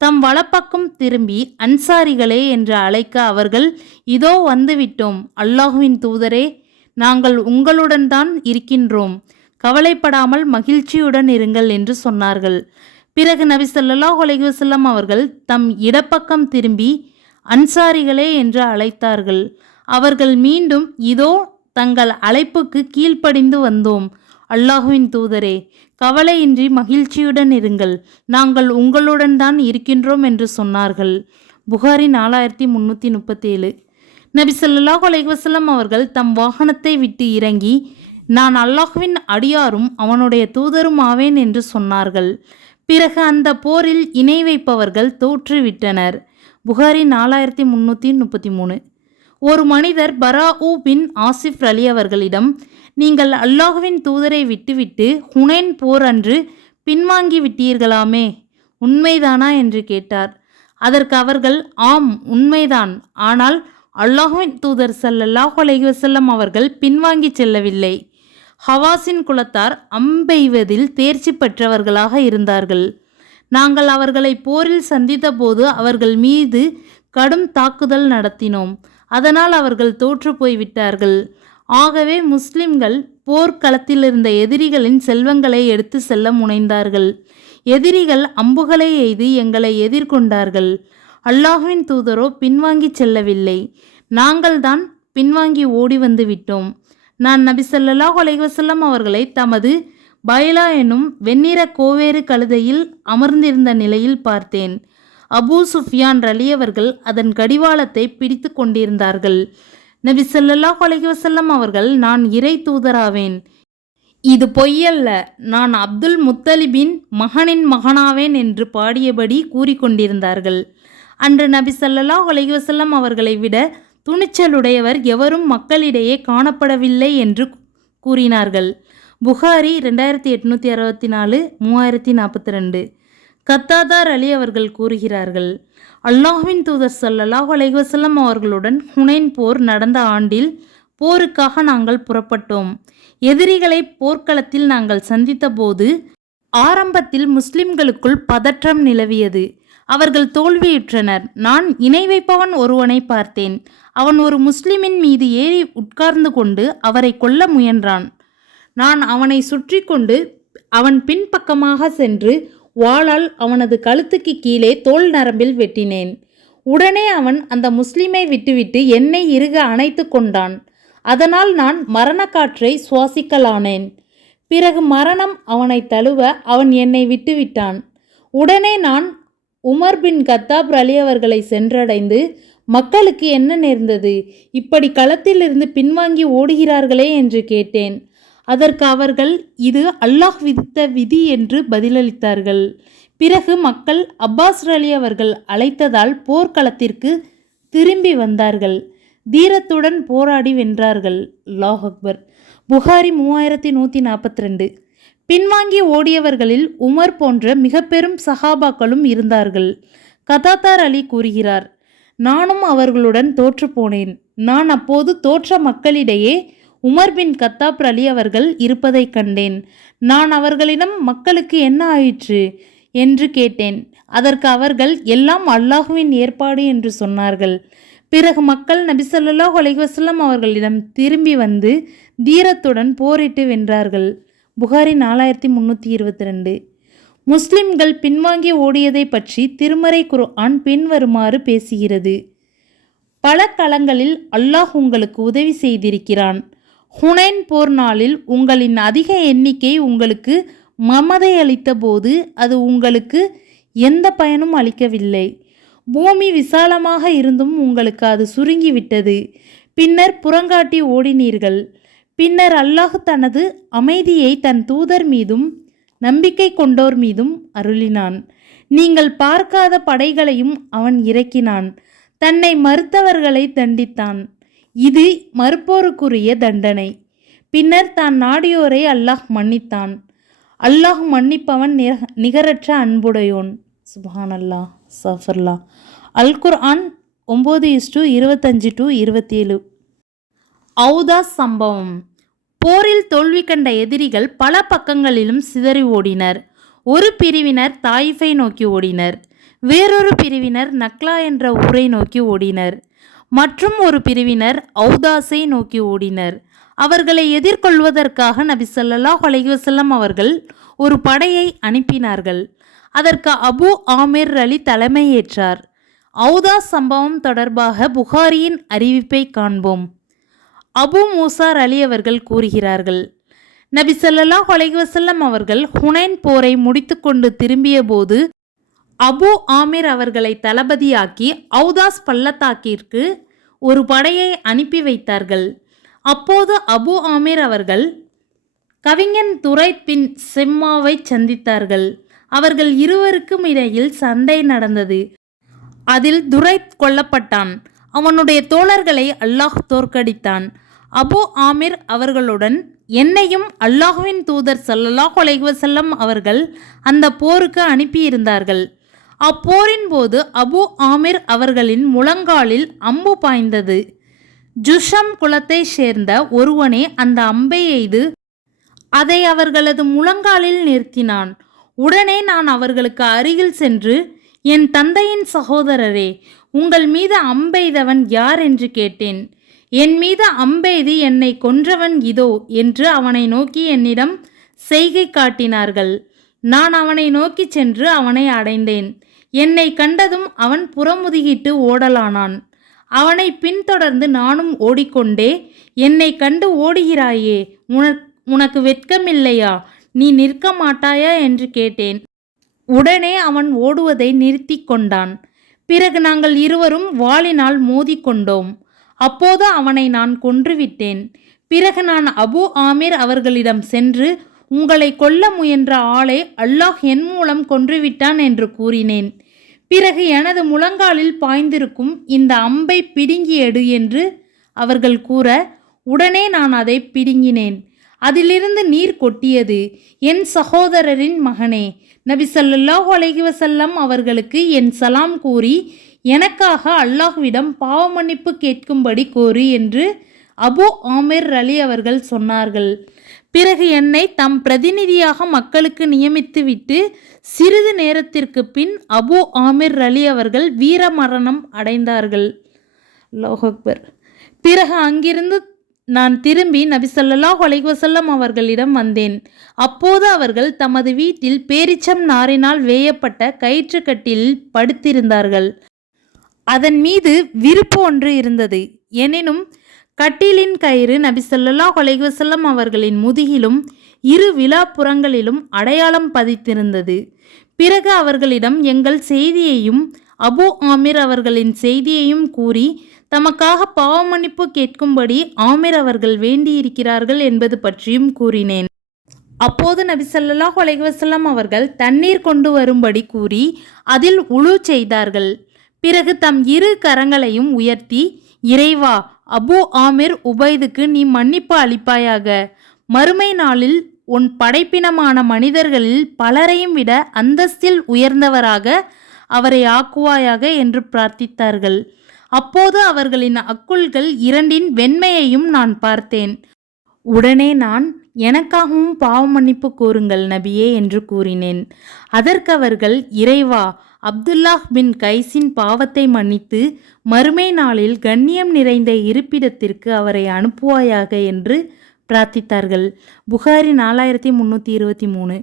தம் வலப்பக்கம் திரும்பி அன்சாரிகளே என்று அழைக்க அவர்கள், இதோ வந்துவிட்டோம், அல்லாஹுவின் தூதரே, நாங்கள் உங்களுடன் தான் இருக்கின்றோம், கவலைப்படாமல் மகிழ்ச்சியுடன் இருங்கள் என்று சொன்னார்கள். பிறகு நபி ஸல்லல்லாஹு அலைஹி வஸல்லம் அவர்கள் தம் இடப்பக்கம் திரும்பி அன்சாரிகளே என்று அழைத்தார்கள். அவர்கள் மீண்டும், இதோ தங்கள் அழைப்புக்கு கீழ்ப்படிந்து வந்தோம், அல்லாஹுவின் தூதரே, கவலையின்றி மகிழ்ச்சியுடன் இருங்கள், நாங்கள் உங்களுடன் தான் இருக்கின்றோம் என்று சொன்னார்கள். புகாரி 4337. நபி ஸல்லல்லாஹு அலைஹி வஸல்லம் அவர்கள் தம் வாகனத்தை விட்டு இறங்கி, நான் அல்லாஹ்வின் அடியாரும் அவனுடைய தூதரும் ஆவேன் என்று சொன்னார்கள். பிறகு அந்த போரில் இணை வைப்பவர்கள் தோற்றுவிட்டனர். புகாரி 4333. ஒரு மனிதர் பராஉ பின் ஆசிஃப் அலி அவர்களிடம், நீங்கள் அல்லாஹுவின் தூதரை விட்டுவிட்டு ஹுனைன் போர் அன்று பின்வாங்கி விட்டீர்களாமே, உண்மைதானா என்று கேட்டார். அதற்கு அவர்கள், ஆம் உண்மைதான், ஆனால் அல்லாஹுவின் தூதர் ஸல்லல்லாஹு அலைஹி வஸல்லம் அவர்கள் பின்வாங்கி செல்லவில்லை. ஹவாஸின் குலத்தார் அம்பெய்வதில் தேர்ச்சி பெற்றவர்களாக இருந்தார்கள். நாங்கள் அவர்களை போரில் சந்தித்த போது அவர்கள் மீது கடும் தாக்குதல் நடத்தினோம். அதனால் அவர்கள் தோற்று போய்விட்டார்கள். ஆகவே முஸ்லிம்கள் போர்க்களத்திலிருந்த எதிரிகளின் செல்வங்களை எடுத்து செல்ல முனைந்தார்கள். எதிரிகள் அம்புகளை எய்து எங்களை எதிர்கொண்டார்கள். அல்லாஹுவின் தூதரோ பின்வாங்கி செல்லவில்லை. நாங்கள்தான் பின்வாங்கி ஓடி வந்து விட்டோம். நான் நபி ஸல்லல்லாஹு அலைஹி வஸல்லம் அவர்களை தமது பைலா எனும் வெண்ணிற கோவேறு கழுதையில் அமர்ந்திருந்த நிலையில் பார்த்தேன். அபூ சுஃபியான் ரலியவர்கள் அதன் கடிவாளத்தை பிடித்து கொண்டிருந்தார்கள். நபி ஸல்லல்லாஹு அலைஹி வஸல்லம் அவர்கள், நான் இறை தூதராவேன், இது பொய்யல்ல, நான் அப்துல் முத்தலிபின் மகனின் மகனாவேன் என்று பாடியபடி கூறிக்கொண்டிருந்தார்கள். அன்று நபி ஸல்லல்லாஹு அலைஹி வஸல்லம் அவர்களை விட துணிச்சலுடையவர் எவரும் மக்களிடையே காணப்படவில்லை என்று கூறினார்கள். புகாரி 2864, 3042. கத்தாதார் அலி அவர்கள் கூறுகிறார்கள், அல்லாஹ்வின் தூதர் ஸல்லல்லாஹு அலைஹி வஸல்லம் அவர்களுடன் ஹுனைன் போர் நடந்த ஆண்டில் போருக்காக நாங்கள் புறப்பட்டோம். எதிரிகளை போர்க்களத்தில் நாங்கள் சந்தித்த போது ஆரம்பத்தில் முஸ்லிம்களுக்குள் பதற்றம் நிலவியது. அவர்கள் தோல்வியுற்றனர். நான் இணை வைப்பவன் ஒருவனை பார்த்தேன். அவன் ஒரு முஸ்லிமின் மீது ஏறி உட்கார்ந்து கொண்டு அவரை கொல்ல முயன்றான். நான் அவனை சுற்றி கொண்டு அவன் பின்பக்கமாக சென்று வாளால் அவனது கழுத்துக்கு கீழே தோல் நரம்பில் வெட்டினேன். உடனே அவன் அந்த முஸ்லிமை விட்டுவிட்டு என்னை இறுக அணைத்து கொண்டான். அதனால் நான் மரணக்காற்றை சுவாசிக்கலானேன். பிறகு மரணம் அவனை தழுவ அவன் என்னை விட்டுவிட்டான். உடனே நான் உமர் பின் கத்தாப் அலி அவர்களை சென்றடைந்து, மக்களுக்கு என்ன நேர்ந்தது, இப்படி களத்திலிருந்து பின்வாங்கி ஓடுகிறார்களே என்று கேட்டேன். அதற்கு அவர்கள், இது அல்லாஹ் விதித்த விதி என்று பதிலளித்தார்கள். பிறகு மக்கள் அப்பாஸ் அலி அவர்கள் அழைத்ததால் போர்க்களத்திற்கு திரும்பி வந்தார்கள். தீரத்துடன் போராடி வென்றார்கள். அல்லாஹ் அக்பர். புகாரி 3142. பின்வாங்கி ஓடியவர்களில் உமர் போன்ற மிக பெரும் சஹாபாக்களும் இருந்தார்கள். கதாதார் அலி கூறுகிறார், நானும் அவர்களுடன் தோற்று போனேன். நான் அப்போது தோற்ற மக்களிடையே உமர் பின் கத்தாப் அலி அவர்கள் இருப்பதை கண்டேன். நான் அவர்களிடம், மக்களுக்கு என்ன ஆயிற்று என்று கேட்டேன். அதற்கு அவர்கள், எல்லாம் அல்லாஹுவின் ஏற்பாடு என்று சொன்னார்கள். பிறகு மக்கள் நபி ஸல்லல்லாஹு அலைஹி வஸல்லம் அவர்களிடம் திரும்பி வந்து தீரத்துடன் போரிட்டு வென்றார்கள். புகாரி 4322. முஸ்லிம்கள் பின்வாங்கி ஓடியதை பற்றி திருமறை குர்ஆன் பின்வருமாறு பேசுகிறது. பல களங்களில் அல்லாஹ் உங்களுக்கு உதவி செய்திருக்கிறான். ஹுனைன் போர் நாளில் உங்களின் அதிக எண்ணிக்கை உங்களுக்கு மமதை அளித்த போது அது உங்களுக்கு எந்த பயனும் அளிக்கவில்லை. பூமி விசாலமாக இருந்தும் உங்களுக்கு அது சுருங்கிவிட்டது. பின்னர் புறங்காட்டி ஓடினீர்கள். பின்னர் அல்லாஹ் தனது அமைதியை தன் தூதர் மீதும் நம்பிக்கை கொண்டோர் மீதும் அருளினான். நீங்கள் பார்க்காத படைகளையும் அவன் இறக்கினான். தன்னை மறுத்தவர்களை தண்டித்தான். இது மறுப்போருக்குரிய தண்டனை. பின்னர் தான் நாடியோரை அல்லாஹ் மன்னித்தான். அல்லாஹ் மன்னிப்பவன் நிகரற்ற அன்புடையோன். சுப்ஹானல்லாஹ், சஃபர்லா. அல் குர்ஆன் 9:25-27. ஔதாஸ் சம்பவம். போரில் தோல்வி கண்ட எதிரிகள் பல பக்கங்களிலும் சிதறி ஓடினர். ஒரு பிரிவினர் தாயிஃபை நோக்கி ஓடினர். வேறொரு பிரிவினர் நக்லா என்ற ஊரை நோக்கி ஓடினர். மற்றும் ஒரு பிரிவினர் ஔதாஸை நோக்கி ஓடினர். அவர்களை எதிர்கொள்வதற்காக நபி ஸல்லல்லாஹு அலைஹி வஸல்லம் அவர்கள் ஒரு படையை அனுப்பினார்கள். அதற்கு அபு ஆமிர் அலி தலைமையேற்றார். ஔதாஸ் சம்பவம் தொடர்பாக புகாரியின் அறிவிப்பை காண்போம். அபு மூசா அலி அவர்கள் கூறுகிறார்கள், நபி ஸல்லல்லாஹு அலைஹி வஸல்லம் அவர்கள் ஹுனைன் போரை முடித்துக்கொண்டு திரும்பிய போது அபு ஆமிர் அவர்களை தளபதியாக்கி ஔதாஸ் பள்ளத்தாக்கிற்கு ஒரு படையை அனுப்பி வைத்தார்கள். அப்போது அபு ஆமிர் அவர்கள் கவிஞன் துரைத் பின் செம்மாவை சந்தித்தார்கள். அவர்கள் இருவருக்கும் இடையில் சண்டை நடந்தது. அதில் துரைத் கொல்லப்பட்டான். அவனுடைய தோழர்களை அல்லாஹ் தோற்கடித்தான். அபு ஆமிர் அவர்களுடன் என்னையும் அல்லாஹுவின் தூதர் ஸல்லல்லாஹு அலைஹி வஸல்லம் அவர்கள் அந்த போருக்கு அனுப்பியிருந்தார்கள். அப்போரின் போது அபு ஆமிர் அவர்களின் முழங்காலில் அம்பு பாய்ந்தது. ஜுஷம் குலத்தை சேர்ந்த ஒருவனே அந்த அம்பை எய்து அதை அவர்களது முழங்காலில் நிறுத்தினான். உடனே நான் அவர்களுக்கு அருகில் சென்று, என் தந்தையின் சகோதரரே, உங்கள் மீது அம்பெய்தவன் யார் என்று கேட்டேன். என் மீது அம்பெய்து என்னை கொன்றவன் இதோ என்று அவனை நோக்கி என்னிடம் செய்கை காட்டினார்கள். நான் அவனை நோக்கி சென்று அவனை அடைந்தேன். என்னை கண்டதும் அவன் புறமுதுகிட்டு ஓடலானான். அவனை பின்தொடர்ந்து நானும் ஓடிக்கொண்டே, என்னை கண்டு ஓடுகிறாயே, உனக்கு வெட்கமில்லையா? நீ நிற்க மாட்டாயா என்று கேட்டேன். உடனே அவன் ஓடுவதை நிறுத்தி கொண்டான். பிறகு நாங்கள் இருவரும் வாளினால் மோதிக்கொண்டோம். அப்போது அவனை நான் கொன்றுவிட்டேன். பிறகு நான் அபு ஆமிர் அவர்களிடம் சென்று, உங்களை கொல்ல முயன்ற ஆளை அல்லாஹ் என் மூலம் கொன்றுவிட்டான் என்று கூறினேன். பிறகு எனது முழங்காலில் பாய்ந்திருக்கும் இந்த அம்பை பிடுங்கி எடு என்று அவர்கள் கூற, உடனே நான் அதை பிடுங்கினேன். அதிலிருந்து நீர் கொட்டியது. என் சகோதரரின் மகனே, நபி ஸல்லல்லாஹு அலைஹி வஸல்லம் அவர்களுக்கு என் சலாம் கூறி எனக்காக அல்லாஹ்விடம் பாவ மன்னிப்பு கேட்கும்படி கோரு என்று அபு ஆமிர் அலி அவர்கள் சொன்னார்கள். பிறகு என்னை தம் பிரதிநிதியாக மக்களுக்கு நியமித்துவிட்டு சிறிது நேரத்திற்கு பின் அபு ஆமிர் அலி அவர்கள் வீர மரணம் அடைந்தார்கள். அல்லாஹ் அக்பர். பிறகு அங்கிருந்து நான் திரும்பி நபி ஸல்லல்லாஹு அலைஹி வஸல்லம் அவர்களிடம் வந்தேன். அப்போது அவர்கள் தமது வீட்டில் பேரிச்சம் நாரினால் வேயப்பட்ட கயிற்றுக்கட்டிலில் படுத்திருந்தார்கள். அதன் மீது விருப்பு ஒன்று இருந்தது. எனினும் கட்டிலின் கயிறு நபி ஸல்லல்லாஹு அலைஹி வஸல்லம் அவர்களின் முதுகிலும் இரு விலாப்புறங்களிலும் அடையாளம் பதித்திருந்தது. பிறகு அவர்களிடம் எங்கள் செய்தியையும் அபு ஆமிர் அவர்களின் செய்தியையும் கூறி தமக்காக பாவ மன்னிப்பு கேட்கும்படி ஆமிர் அவர்கள் வேண்டியிருக்கிறார்கள் என்பது பற்றியும் கூறினேன். அப்போது நபி ஸல்லல்லாஹு அலைஹி வஸல்லம் அவர்கள் தண்ணீர் கொண்டு வரும்படி கூறி அதில் உழு செய்தார்கள். பிறகு தம் இரு கரங்களையும் உயர்த்தி, இறைவா, அபு ஆமிர் உபைதுக்கு நீ மன்னிப்பு அளிப்பாயாக. மறுமை நாளில் உன் படைப்பினமான மனிதர்களில் பலரையும் விட அந்தஸ்தில் உயர்ந்தவராக அவரை ஆக்குவாயாக என்று பிரார்த்தித்தார்கள். அப்போது அவர்களின் அக்குள்கள் இரண்டின் வெண்மையையும் நான் பார்த்தேன். உடனே நான், எனக்காகவும் பாவ மன்னிப்பு கோருங்கள் நபியே என்று கூறினேன். அதற்கு அவர்கள், இறைவா, அப்துல்லாஹ் பின் கைஸின் பாவத்தை மன்னித்து மறுமை நாளில் கண்ணியம் நிறைந்த இருப்பிடத்திற்கு அவரை அனுப்புவாயாக என்று பிரார்த்தித்தார்கள். புகாரி 4323.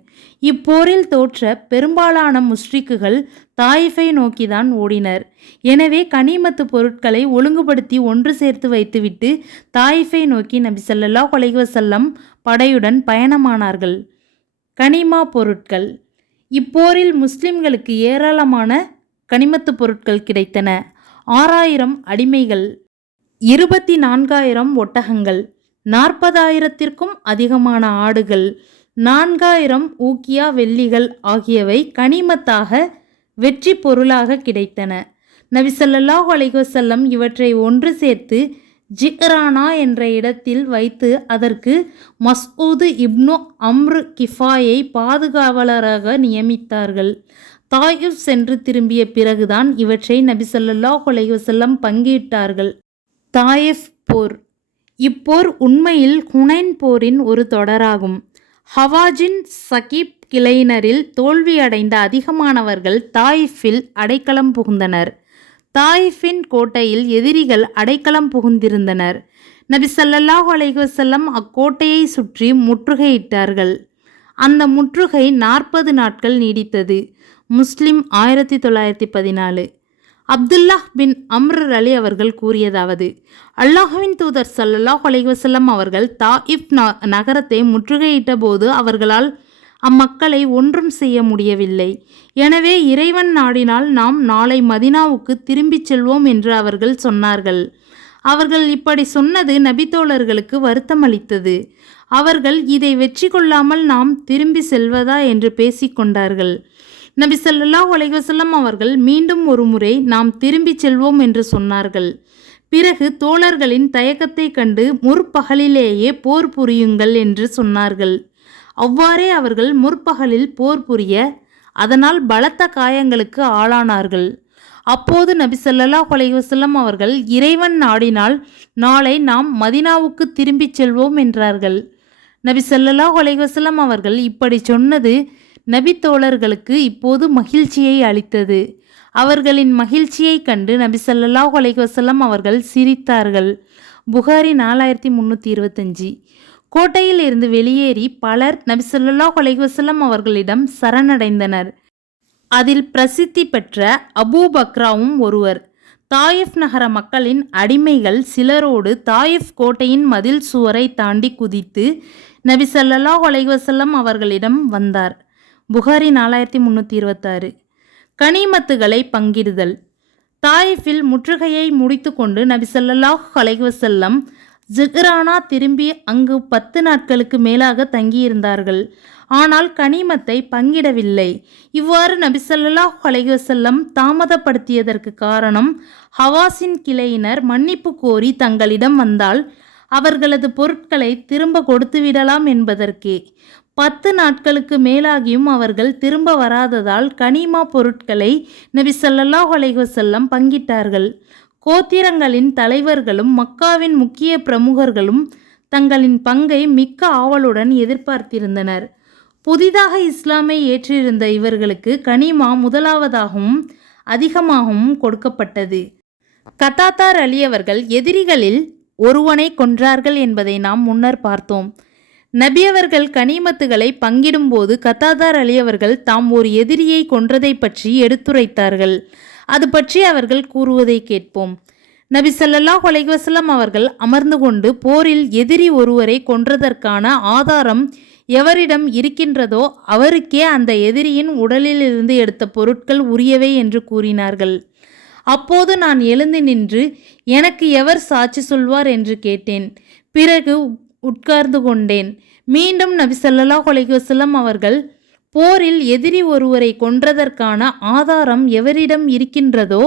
இப்போரில் தோற்ற பெரும்பாலான முஸ்ரிக்குகள் தாயிஃபை நோக்கிதான் ஓடினர். எனவே கனிமத்து பொருட்களை ஒழுங்குபடுத்தி ஒன்று சேர்த்து வைத்துவிட்டு தாயிஃபை நோக்கி நபி ஸல்லல்லாஹு அலைஹி வஸல்லம் படையுடன் பயணமானார்கள். கனிமா பொருட்கள். இப்போரில் முஸ்லிம்களுக்கு ஏராளமான கனிமத்து பொருட்கள் கிடைத்தன. 6000 அடிமைகள், 24,000 ஒட்டகங்கள், 40,000த்திற்கும் அதிகமான ஆடுகள், 4,000 ஊக்கியா வெள்ளிகள் ஆகியவை கனிமத்தாக வெற்றி பொருளாக கிடைத்தன. நபி ஸல்லல்லாஹு அலைஹி வஸல்லம் இவற்றை ஒன்று சேர்த்து ஜிஹ்ரானா என்ற இடத்தில் வைத்து அதற்கு மஸ்ஊது இப்னு அம்ரு கிஃபாயை பாதுகாவலராக நியமித்தார்கள். தாயிஃப் சென்று திரும்பிய பிறகுதான் இவற்றை நபி ஸல்லல்லாஹு அலைஹி வஸல்லம் பங்கிட்டார்கள். தாயிஃப் போர். இப்போர் உண்மையில் ஹுனைன் போரின் ஒரு தொடராகும். ஹவாஜின் சகீப் கிளையினரில் தோல்வியடைந்த அதிகமானவர்கள் தாயிஃபில் அடைக்கலம் புகுந்தனர். தாயிஃபின் கோட்டையில் எதிரிகள் அடைக்கலம் புகுந்திருந்தனர். நபி ஸல்லல்லாஹு அலைஹி வஸல்லம் அக்கோட்டையை சுற்றி முற்றுகையிட்டார்கள். அந்த முற்றுகை 40 நாட்கள் நீடித்தது. முஸ்லிம் 1914. அப்துல்லாஹ் பின் அம்ர் அலி அவர்கள் கூறியதாவது, அல்லாஹ்வின் தூதர் ஸல்லல்லாஹு அலைஹி வஸல்லம் அவர்கள் தாயிஃப் நகரத்தை முற்றுகையிட்ட போது அவர்களால் அம்மக்களை ஒன்றும் செய்ய முடியவில்லை. எனவே இறைவன் நாடினால் நாம் நாளை மதினாவுக்கு திரும்பிச் செல்வோம் என்று அவர்கள் சொன்னார்கள். அவர்கள் இப்படி சொன்னது நபித்தோழர்களுக்கு வருத்தமளித்தது. அவர்கள் இதை வெற்றி கொள்ளாமல் நாம் திரும்பி செல்வதா என்று பேசிக்கொண்டார்கள். நபி ஸல்லல்லாஹு அலைஹி வஸல்லம் அவர்கள் மீண்டும் ஒரு முறை நாம் திரும்பிச் செல்வோம் என்று சொன்னார்கள். பிறகு தோழர்களின் தயக்கத்தை கண்டு முற்பகலிலேயே போர் புரியுங்கள் என்று சொன்னார்கள். அவ்வாறே அவர்கள் முற்பகலில் போர் புரிய அதனால் பலத்த காயங்களுக்கு ஆளானார்கள். அப்போது நபி ஸல்லல்லாஹு அலைஹி வஸல்லம் அவர்கள் இறைவன் நாடினால் நாளை நாம் மதீனாவுக்கு திரும்பிச் செல்வோம் என்றார்கள். நபி ஸல்லல்லாஹு அலைஹி வஸல்லம் அவர்கள் இப்படி சொன்னது நபி தோழர்களுக்கு இப்போது மகிழ்ச்சியை அளித்தது. அவர்களின் மகிழ்ச்சியை கண்டு நபி ஸல்லல்லாஹு அலைஹி வஸல்லம் அவர்கள் சிரித்தார்கள். புகாரி 4325. கோட்டையில் இருந்து வெளியேறி பலர் நபி ஸல்லல்லாஹு அலைஹி வஸல்லம் அவர்களிடம் சரணடைந்தனர். அதில் பிரசித்தி பெற்ற அபூ பக்ராவும் ஒருவர். தாயிஃப் நகர மக்களின் அடிமைகள் சிலரோடு தாயிஃப் கோட்டையின் மதில் சுவரை தாண்டி குதித்து நபி ஸல்லல்லாஹு அலைஹி வஸல்லம் அவர்களிடம் வந்தார். புகாரி 4326. கனிமத்துகளை பங்கிடுதல். தாயிஃபில் முற்றுகையை முடித்து கொண்டு நபி ஸல்லல்லாஹு அலைஹி வஸல்லம் ஜிக்ரானா திரும்பி அங்கு 10 நாட்களுக்கு மேலாக தங்கியிருந்தார்கள். ஆனால் கனிமத்தை பங்கிடவில்லை. இவ்வாறு நபி ஸல்லல்லாஹு அலைஹி வஸல்லம் தாமதப்படுத்தியதற்கு காரணம் ஹவாஸின் கிளையினர் மன்னிப்பு கோரி தங்களிடம் வந்தால் அவர்களது பொருட்களை திரும்ப கொடுத்துவிடலாம் என்பதற்கே. 10 நாட்களுக்கு மேலாகியும் அவர்கள் திரும்ப வராததால் கனிமா பொருட்களை நபி ஸல்லல்லாஹு அலைஹி வஸல்லம் பங்கிட்டார்கள். கோத்திரங்களின் தலைவர்களும் மக்காவின் முக்கிய பிரமுகர்களும் தங்களின் பங்கை மிக்க ஆவலுடன் எதிர்பார்த்திருந்தனர். புதிதாக இஸ்லாமை ஏற்றிருந்த இவர்களுக்கு கனிமா முதலாவதாகவும் அதிகமாகவும் கொடுக்கப்பட்டது. கத்தாதார் அலி அவர்கள் எதிரிகளில் ஒருவனை கொன்றார்கள் என்பதை நாம் முன்னர் பார்த்தோம். நபி அவர்கள் கனிமத்துகளை பங்கிடும்போது கத்தாதார் அலி அவர்கள் தாம் ஒரு எதிரியை கொன்றதை பற்றி எடுத்துரைத்தார்கள். அது பற்றி அவர்கள் கூறுவதை கேட்போம். நபி ஸல்லல்லாஹு அலைஹி வஸல்லம் அவர்கள் அமர்ந்து கொண்டு போரில் எதிரி ஒருவரை கொன்றதற்கான ஆதாரம் எவரிடம் இருக்கின்றதோ அவருக்கே அந்த எதிரியின் உடலிலிருந்து எடுத்த பொருட்கள் உரியவை என்று கூறினார்கள். அப்போது நான் எழுந்து நின்று எனக்கு எவர் சாட்சி சொல்வார் என்று கேட்டேன். பிறகு உட்கார்ந்து கொண்டேன். மீண்டும் நபி ஸல்லல்லாஹு அலைஹி வஸல்லம் அவர்கள் போரில் எதிரி ஒருவரை கொன்றதற்கான ஆதாரம் எவரிடம் இருக்கின்றதோ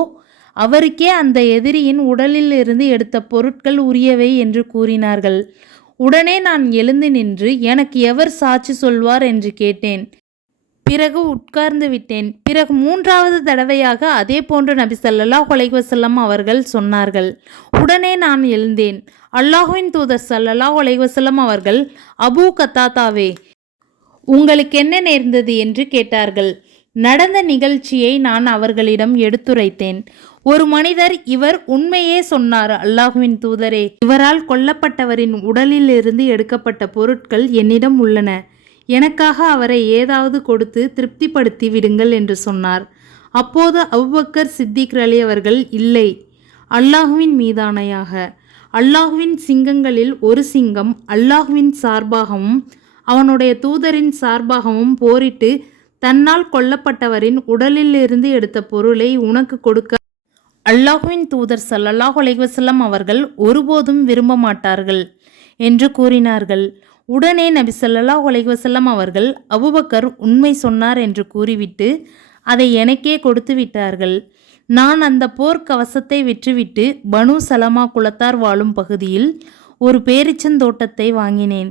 அவருக்கே அந்த எதிரியின் உடலில் இருந்து எடுத்த பொருட்கள் உரியவை என்று கூறினார்கள். உடனே நான் எழுந்து நின்று எனக்கு எவர் சாட்சி சொல்வார் என்று கேட்டேன். பிறகு உட்கார்ந்து விட்டேன். பிறகு 3வது தடவையாக அதே போன்று நபி ஸல்லல்லாஹு அலைஹி வஸல்லம் அவர்கள் சொன்னார்கள். உடனே நான் எழுந்தேன். அல்லாஹ்வின் தூதர் ஸல்லல்லாஹு அலைஹி வஸல்லம் அவர்கள் அபூ கத்தாதாவே உங்களுக்கு என்ன நேர்ந்தது என்று கேட்டார்கள். நடந்த நிகழ்ச்சியை நான் அவர்களிடம் எடுத்துரைத்தேன். ஒரு மனிதர் இவர் உண்மையே சொன்னார் அல்லாஹ்வின் தூதரே, இவரால் கொல்லப்பட்டவரின் உடலில் இருந்து எடுக்கப்பட்ட பொருட்கள் என்னிடம் உள்ளன. எனக்காக அவரை ஏதாவது கொடுத்து திருப்திப்படுத்தி விடுங்கள் என்று சொன்னார். அப்போது அபூபக்கர் சித்திக் அலி அவர்கள் இல்லை, அல்லாஹ்வின் மீதானையாக அல்லாஹ்வின் சிங்கங்களில் ஒரு சிங்கம் அல்லாஹ்வின் சார்பாகவும் அவனுடைய தூதரின் சார்பாகவும் போரிட்டு தன்னால் கொல்லப்பட்டவரின் உடலில் இருந்து எடுத்த பொருளை உனக்கு கொடுக்க அல்லாஹ்வின் தூதர் ஸல்லல்லாஹு அலைஹி வஸல்லம் அவர்கள் ஒருபோதும் விரும்ப மாட்டார்கள் என்று கூறினார்கள். உடனே நபி ஸல்லல்லாஹு அலைஹி வஸல்லம் அவர்கள் அபூபக்கர் உண்மை சொன்னார் என்று கூறிவிட்டு அதை எனக்கே கொடுத்து விட்டார்கள். நான் அந்த போர்க்கவசத்தை விற்றுவிட்டு பனு சலமா குலத்தார் வாழும் பகுதியில் ஒரு பேரிச்சந்தோட்டத்தை வாங்கினேன்.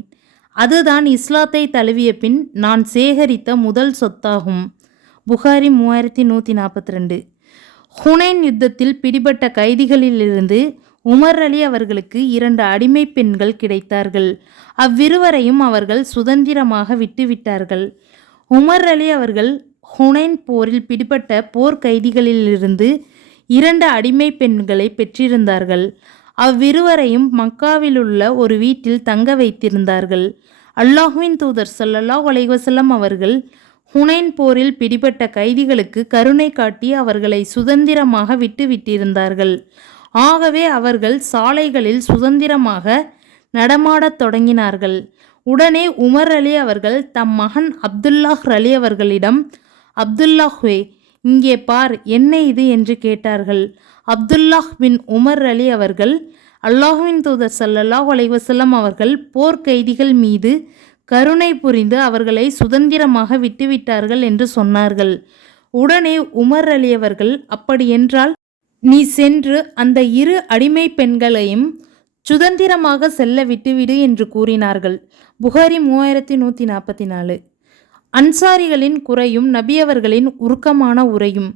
அதுதான் இஸ்லாத்தை தழுவிய பின் நான் சேகரித்த முதல் சொத்தாகும். புகாரி 3142. ஹுனைன் யுத்தத்தில் பிடிபட்ட கைதிகளிலிருந்து உமர் அலி அவர்களுக்கு 2 அடிமை பெண்கள் கிடைத்தார்கள். அவ்விருவரையும் அவர்கள் சுதந்திரமாக விட்டுவிட்டார்கள். உமர் அலி அவர்கள் ஹுனைன் போரில் பிடிபட்ட போர் கைதிகளிலிருந்து 2 அடிமை பெண்களை பெற்றிருந்தார்கள். அவ்விருவரையும் மக்காவிலுள்ள ஒரு வீட்டில் தங்க வைத்திருந்தார்கள். அல்லாஹ்வின் தூதர் ஸல்லல்லாஹு அலைஹி வஸல்லம் அவர்கள் ஹுனைன் போரில் பிடிபட்ட கைதிகளுக்கு கருணை காட்டி அவர்களை சுதந்திரமாக விட்டுவிட்டிருந்தார்கள். ஆகவே அவர்கள் சாலைகளில் சுதந்திரமாக நடமாடத் தொடங்கினார்கள். உடனே உமர் அலி அவர்கள் தம் மகன் அப்துல்லாஹ் அலி அவர்களிடம், அப்துல்லாஹ்வே, இங்கே பார், என்ன இது என்று கேட்டார்கள். அப்துல்லாஹ் பின் உமர் அலி அவர்கள் அல்லாஹ்வின் தூதர் ஸல்லல்லாஹு அலைஹி வஸல்லம் அவர்கள் போர்க்கைதிகள் மீது கருணை புரிந்து அவர்களை சுதந்திரமாக விட்டுவிட்டார்கள் என்று சொன்னார்கள். உடனே உமர் அலி அவர்கள், அப்படியென்றால் நீ சென்று அந்த 2 அடிமை பெண்களையும் சுதந்திரமாக செல்ல விட்டுவிடு என்று கூறினார்கள். புகாரி 3144. அன்சாரிகளின் குறையும் நபி அவர்களின் உருக்கமான உரையும்.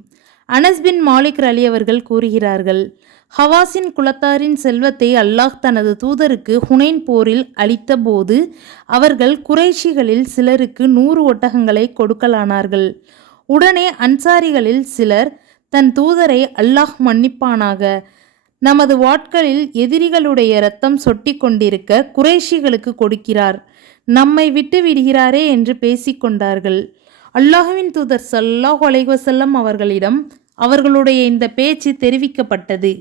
அனஸ் பின் மாலிக் அலி அவர்கள் கூறுகிறார்கள், ஹவாஸின் குலத்தாரின் செல்வத்தை அல்லாஹ் தனது தூதருக்கு ஹுனைன் போரில் அளித்த போது அவர்கள் குறைஷிகளில் சிலருக்கு 100 ஒட்டகங்களை கொடுக்கலானார்கள். உடனே அன்சாரிகளில் சிலர், தன் தூதரை அல்லாஹ் மன்னிப்பானாக, நமது வாட்களில் எதிரிகளுடைய இரத்தம் சொட்டி கொண்டிருக்க குறைஷிகளுக்கு கொடுக்கிறார், நம்மை விட்டு விடுகிறாரே என்று பேசிக்கொண்டார்கள். அல்லாஹுவின் தூதர் ஸல்லல்லாஹு அலைஹி வஸல்லம் அவர்களிடம் அவர்களுடைய இந்த பேச்சு தெரிவிக்கப்பட்டது.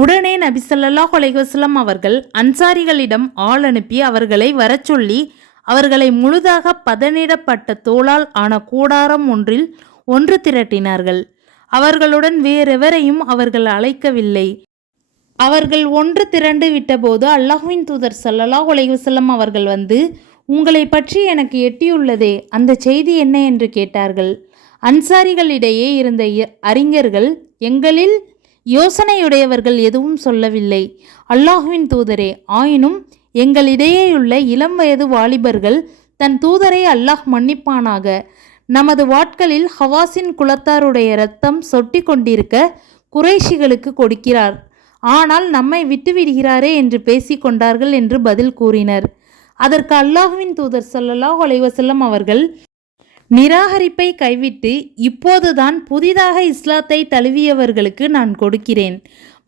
உடனே நபி ஸல்லல்லாஹு அலைஹி வஸல்லம் அவர்கள் அன்சாரிகளிடம் ஆள் அனுப்பி அவர்களை வரச் சொல்லி அவர்களை முழுதாக பதனிடப்பட்ட தோளால் ஆன கூடாரம் ஒன்றில் ஒன்று திரட்டினார்கள். அவர்களுடன் வேறெவரையும் அவர்கள் அழைக்கவில்லை. அவர்கள் ஒன்று திரண்டு விட்டபோது அல்லாஹ்வின் தூதர் ஸல்லல்லாஹு அலைஹி வஸல்லம் அவர்கள் வந்து, உங்களை பற்றி எனக்கு எட்டியுள்ளதே, அந்த செய்தி என்ன என்று கேட்டார்கள். அன்சாரிகளிடையே இருந்த அறிஞர்கள், எங்களில் யோசனையுடையவர்கள் எதுவும் சொல்லவில்லை. அல்லாஹ்வின் தூதரே, ஆயினும் எங்களிடையேயுள்ள இளம் வயது வாலிபர்கள், தன் தூதரை அல்லாஹ் மன்னிப்பானாக, நமது வாட்களில் ஹவாஸின் குலத்தாருடைய இரத்தம் சொட்டி கொண்டிருக்க குறைஷிகளுக்கு கொடுக்கிறார், ஆனால் நம்மை விட்டுவிடுகிறாரே என்று பேசிக்கொண்டார்கள் என்று பதில் கூறினர். அதற்கு அல்லாஹ்வின் தூதர் ஸல்லல்லாஹு அலைஹி வஸல்லம் அவர்கள், நிராகரிப்பை கைவிட்டு இப்போதுதான் புதிதாக இஸ்லாத்தை தழுவியவர்களுக்கு நான் கொடுக்கிறேன்.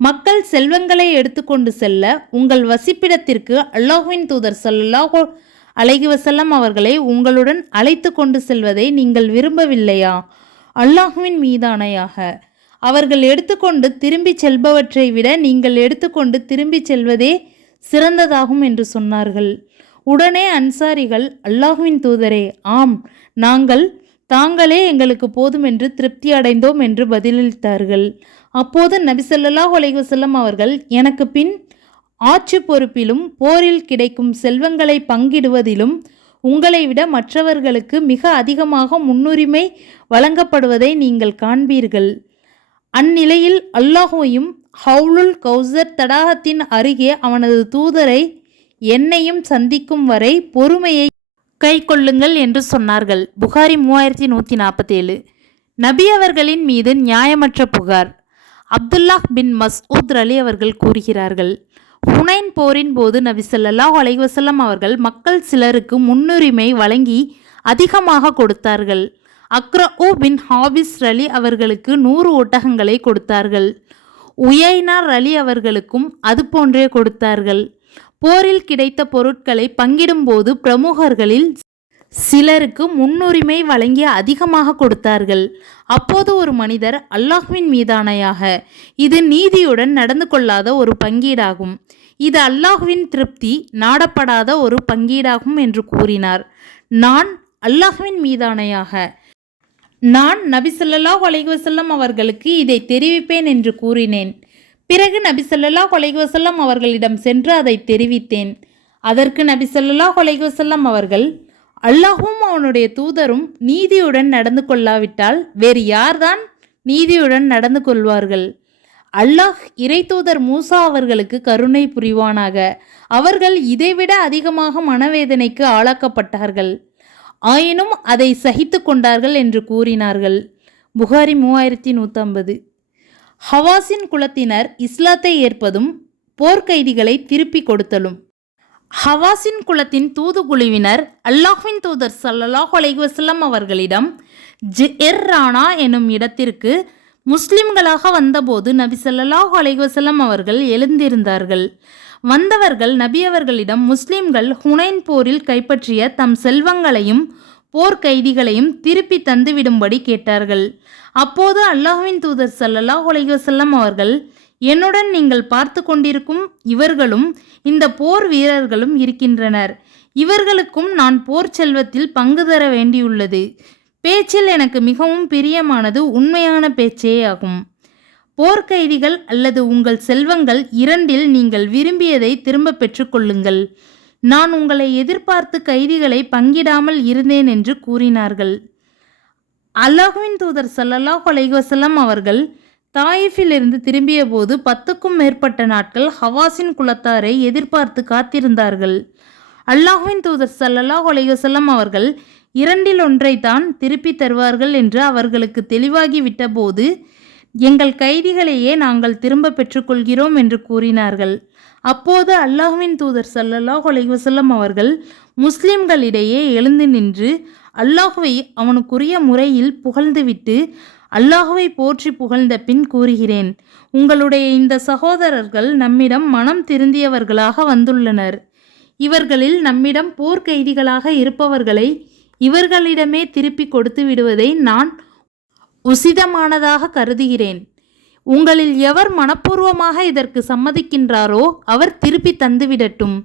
மக்கள் செல்வங்களை எடுத்துக்கொண்டு செல்ல உங்கள் வசிப்பிடத்திற்கு அல்லாஹ்வின் தூதர் ஸல்லல்லாஹு அலைஹி வஸல்லம் அவர்களை உங்களுடன் அழைத்து கொண்டு செல்வதை நீங்கள் விரும்பவில்லையா? அல்லாஹ்வின் மீதானையாக, அவர்கள் எடுத்துக்கொண்டு திரும்பி செல்பவற்றை விட நீங்கள் எடுத்துக்கொண்டு திரும்பி செல்வதே சிறந்ததாகும் என்று சொன்னார்கள். உடனே அன்சாரிகள், அல்லாஹ்வின் தூதரே, ஆம், நாங்கள் தாங்களே எங்களுக்கு போதும் என்று திருப்தி அடைந்தோம் என்று பதிலளித்தார்கள். அப்போது நபி ஸல்லல்லாஹு அலைஹி வஸல்லம் அவர்கள், எனக்கு பின் ஆட்சி பொறுப்பிலும் போரில் கிடைக்கும் செல்வங்களை பங்கிடுவதிலும் உங்களை விட மற்றவர்களுக்கு மிக அதிகமாக முன்னுரிமை வழங்கப்படுவதை நீங்கள் காண்பீர்கள். அந்நிலையில் அல்லாஹ்வையும் ஹவுலுல் கௌசர் தடாகத்தின் அருகே அவனது தூதரை என்னையும் சந்திக்கும் வரை பொறுமையை கை கொள்ளுங்கள் என்று சொன்னார்கள். புகாரி 3147. நபி அவர்களின் மீது நியாயமற்ற புகார். அப்துல்லாஹ் பின் மஸ்ஊத் அலி அவர்கள் கூறுகிறார்கள், ஹுனைன் போரின் போது நபி ஸல்லல்லாஹு அலைஹி வஸல்லம் அவர்கள் மக்கள் சிலருக்கு முன்னுரிமை வழங்கி அதிகமாக கொடுத்தார்கள். அக்ரஉ பின் ஹாபிஸ் அலி அவர்களுக்கு 100 ஒட்டகங்களை கொடுத்தார்கள். உயைனார் அலி அவர்களுக்கும் அது போன்றே கொடுத்தார்கள். போரில் கிடைத்த பொருட்களை பங்கிடும்போது பிரமுகர்களில் சிலருக்கு முன்னுரிமை வழங்கி அதிகமாக கொடுத்தார்கள். அப்போது ஒரு மனிதர், அல்லாஹ்வின் மீதானையாக, இது நீதியுடன் நடந்து கொள்ளாத ஒரு பங்கீடாகும், இது அல்லாஹ்வின் திருப்தி நாடப்படாத ஒரு பங்கீடாகும் என்று கூறினார். நான் அல்லாஹ்வின் மீதானையாக, நான் நபி ஸல்லல்லாஹு அலைஹி வஸல்லம் அவர்களுக்கு இதை தெரிவிப்பேன் என்று கூறினேன். பிறகு நபி ஸல்லல்லாஹு அலைஹி வஸல்லம் அவர்களிடம் சென்று அதை தெரிவித்தேன். அதற்கு நபி ஸல்லல்லாஹு அலைஹி வஸல்லம் அவர்கள், அல்லாஹும் அவனுடைய தூதரும் நீதியுடன் நடந்து கொள்ளாவிட்டால் வேறு யார்தான் நீதியுடன் நடந்து கொள்வார்கள்? அல்லாஹ் இறை தூதர் மூசா அவர்களுக்கு கருணை புரிவானாக, அவர்கள் இதைவிட அதிகமாக மனவேதனைக்கு ஆளாக்கப்பட்டார்கள், ஆயினும் அதை சகித்து கொண்டார்கள் என்று கூறினார்கள். புகாரி 3150. ஹவாஸின் குலத்தினர் இஸ்லாத்தை ஏற்பதும் போர்க்கைதிகளை திருப்பி கொடுத்தலும். ஹவாஸின் குலத்தின் தூதுக்குழுவினர் அல்லாஹ்வின் தூதர் ஸல்லல்லாஹு அலைஹி வஸல்லம் அவர்களிடம் ஜிர்ரானா எனும் இடத்திற்கு முஸ்லிம்களாக வந்தபோது நபி ஸல்லல்லாஹு அலைஹி வஸல்லம் அவர்கள் எழுந்திருந்தார்கள். வந்தவர்கள் நபி அவர்களிடம் முஸ்லிம்கள் ஹுனைன் போரில் கைப்பற்றிய தம் செல்வங்களையும் போர்க்கைதிகளையும் திருப்பி தந்துவிடும்படி கேட்டார்கள். அப்போது அல்லாஹ்வின் தூதர் ஸல்லல்லாஹு அலைஹி வஸல்லம் அவர்கள், என்னுடன் நீங்கள் பார்த்து கொண்டிருக்கும் இவர்களும் இந்த போர் வீரர்களும் இருக்கின்றனர், இவர்களுக்கும் நான் போர் செல்வத்தில் பங்கு தர வேண்டியுள்ளது. பேச்சில் எனக்கு மிகவும் பிரியமானது உண்மையான பேச்சேயாகும். போர்க்கைதிகள் அல்லது உங்கள் செல்வங்கள் இரண்டில் நீங்கள் விரும்பியதை திரும்ப பெற்றுக்கொள்ளுங்கள். நான் உங்களை எதிர்பார்த்து கைதிகளை பங்கிடாமல் இருந்தேன் என்று கூறினார்கள். அல்லாஹ்வின் தூதர் ஸல்லல்லாஹு அலைஹி வஸல்லம் அவர்கள் தாயிஃபிலிருந்து திரும்பிய போது 10க்கும் மேற்பட்ட நாட்கள் ஹவாஸின் குலத்தாரை எதிர்பார்த்து காத்திருந்தார்கள். அல்லாஹ்வின் தூதர் ஸல்லல்லாஹு அலைஹி வஸல்லம் அவர்கள் 2இல் 1 தான் திருப்பி தருவார்கள் என்று அவர்களுக்கு தெளிவாகிவிட்ட போது, எங்கள் கைதிகளையே நாங்கள் திரும்ப பெற்றுக்கொள்கிறோம் என்று கூறினார்கள். அப்போது அல்லாஹ்வின் தூதர் ஸல்லல்லாஹு அலைஹி வஸல்லம் அவர்கள் முஸ்லிம்களிடையே எழுந்து நின்று அல்லாஹ்வை அவனுக்குரிய முறையில் புகழ்ந்துவிட்டு, அல்லாஹ்வை போற்றி புகழ்ந்த பின் கூறுகிறேன், உங்களுடைய இந்த சகோதரர்கள் நம்மிடம் மனம் திருந்தியவர்களாக வந்துள்ளனர். இவர்களில் நம்மிடம் போர்க்கைதிகளாக இருப்பவர்களை இவர்களிடமே திருப்பி கொடுத்து விடுவதை நான் உசிதமானதாக கருதுகிறேன். உங்களில் எவர் மனப்பூர்வமாக இதற்கு சம்மதிக்கின்றாரோ அவர் திருப்பி தந்துவிடட்டும்.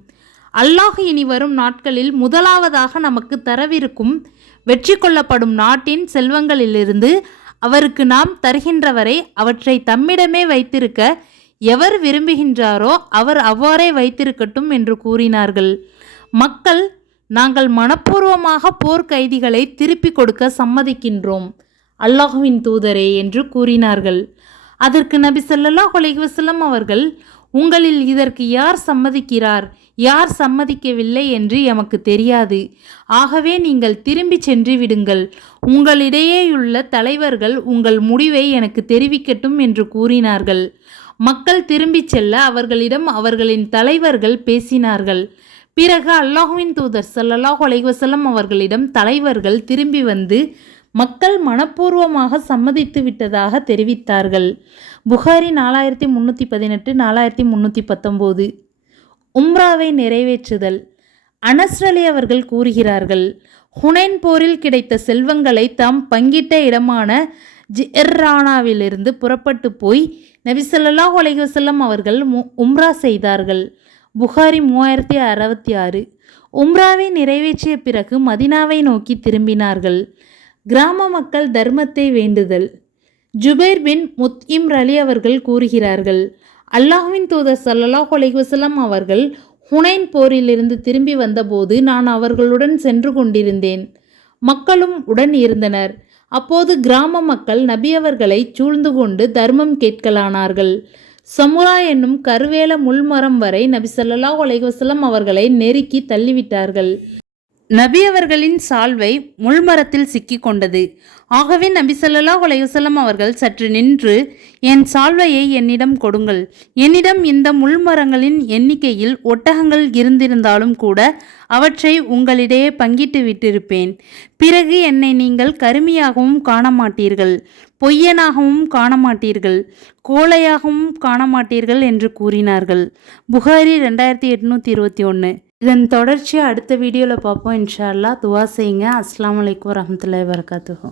அல்லாஹ் இனி வரும் நாட்களில் முதலாவதாக நமக்கு தரவிருக்கும் வெற்றி கொள்ளப்படும் நாட்டின் செல்வங்களிலிருந்து அவருக்கு நாம் தருகின்றவரை அவற்றை தம்மிடமே வைத்திருக்க எவர் விரும்புகின்றாரோ அவர் அவ்வாறே வைத்திருக்கட்டும் என்று கூறினார்கள். மக்கள், நாங்கள் மனப்பூர்வமாக போர்க்கைதிகளை திருப்பி கொடுக்க சம்மதிக்கின்றோம் அல்லாஹ்வின் தூதரே என்று கூறினார்கள். அதற்கு நபி ஸல்லல்லாஹு அலைஹி வஸல்லம் அவர்கள், உங்களில் இதற்கு யார் சம்மதிக்கிறார், யார் சம்மதிக்கவில்லை என்று எமக்கு தெரியாது. ஆகவே நீங்கள் திரும்பி சென்று விடுங்கள். உங்களிடையேயுள்ள தலைவர்கள் உங்கள் முடிவை எனக்கு தெரிவிக்கட்டும் என்று கூறினார்கள். மக்கள் திரும்பிச் செல்ல அவர்களிடம் அவர்களின் தலைவர்கள் பேசினார்கள். பிறகு அல்லாஹ்வின் தூதர் ஸல்லல்லாஹு அலைஹி வஸல்லம் அவர்களிடம் தலைவர்கள் திரும்பி வந்து மக்கள் மனப்பூர்வமாக சம்மதித்து விட்டதாக தெரிவித்தார்கள். புகாரி 4318, 4319. உம்ராவை நிறைவேற்றுதல். அனஸ் அலி அவர்கள் கூறுகிறார்கள், ஹுனைன் போரில் கிடைத்த செல்வங்களை தாம் பங்கிட்ட இடமான ஜிர்ரானாவிலிருந்து புறப்பட்டு போய் நபி ஸல்லல்லாஹு அலைஹி வஸல்லம் அவர்கள் உம்ரா செய்தார்கள். புகாரி 3066. உம்ராவை நிறைவேற்றிய பிறகு மதினாவை நோக்கி திரும்பினார்கள். கிராம மக்கள் தர்மத்தை வேண்டுதல். ஜுபைர் பின் முத்இம் அலி அவர்கள் கூறுகிறார்கள், அல்லாஹ்வின் தூதர் ஸல்லல்லாஹு அலைஹி வஸல்லம் அவர்கள் ஹுனைன் போரிலிருந்து திரும்பி வந்தபோது நான் அவர்களுடன் சென்று கொண்டிருந்தேன். மக்களும் உடன் இருந்தனர். அப்போது கிராம மக்கள் நபி அவர்களை சூழ்ந்து கொண்டு தர்மம் கேட்கலானார்கள். சமுரா என்னும் கருவேல முள்மரம் வரை நபி ஸல்லல்லாஹு அலைஹி வஸல்லம் அவர்களை நெருக்கி தள்ளிவிட்டார்கள். நபி அவர்களின் சால்வை முள்மரத்தில் சிக்கி கொண்டது. ஆகவே நபி ஸல்லல்லாஹு அலைஹி வஸல்லம் அவர்கள் சற்று நின்று, என் சால்வையை என்னிடம் கொடுங்கள். என்னிடம் இந்த முள்மரங்களின் எண்ணிக்கையில் ஒட்டகங்கள் இருந்திருந்தாலும் கூட அவற்றை உங்களிடையே பங்கிட்டு விட்டிருப்பேன். பிறகு என்னை நீங்கள் கருமியாகவும் காணமாட்டீர்கள், பொய்யனாகவும் காணமாட்டீர்கள், கோழையாகவும் காணமாட்டீர்கள் என்று கூறினார்கள். புகாரி 2821. இதன் தொடர்ச்சியை அடுத்த வீடியோவில் பார்ப்போம் இன்ஷா அல்லாஹ். துவா செய்யுங்க. அஸ்ஸலாமு அலைக்கும் வரஹ்மத்துல்லாஹி வபரகாத்துஹு.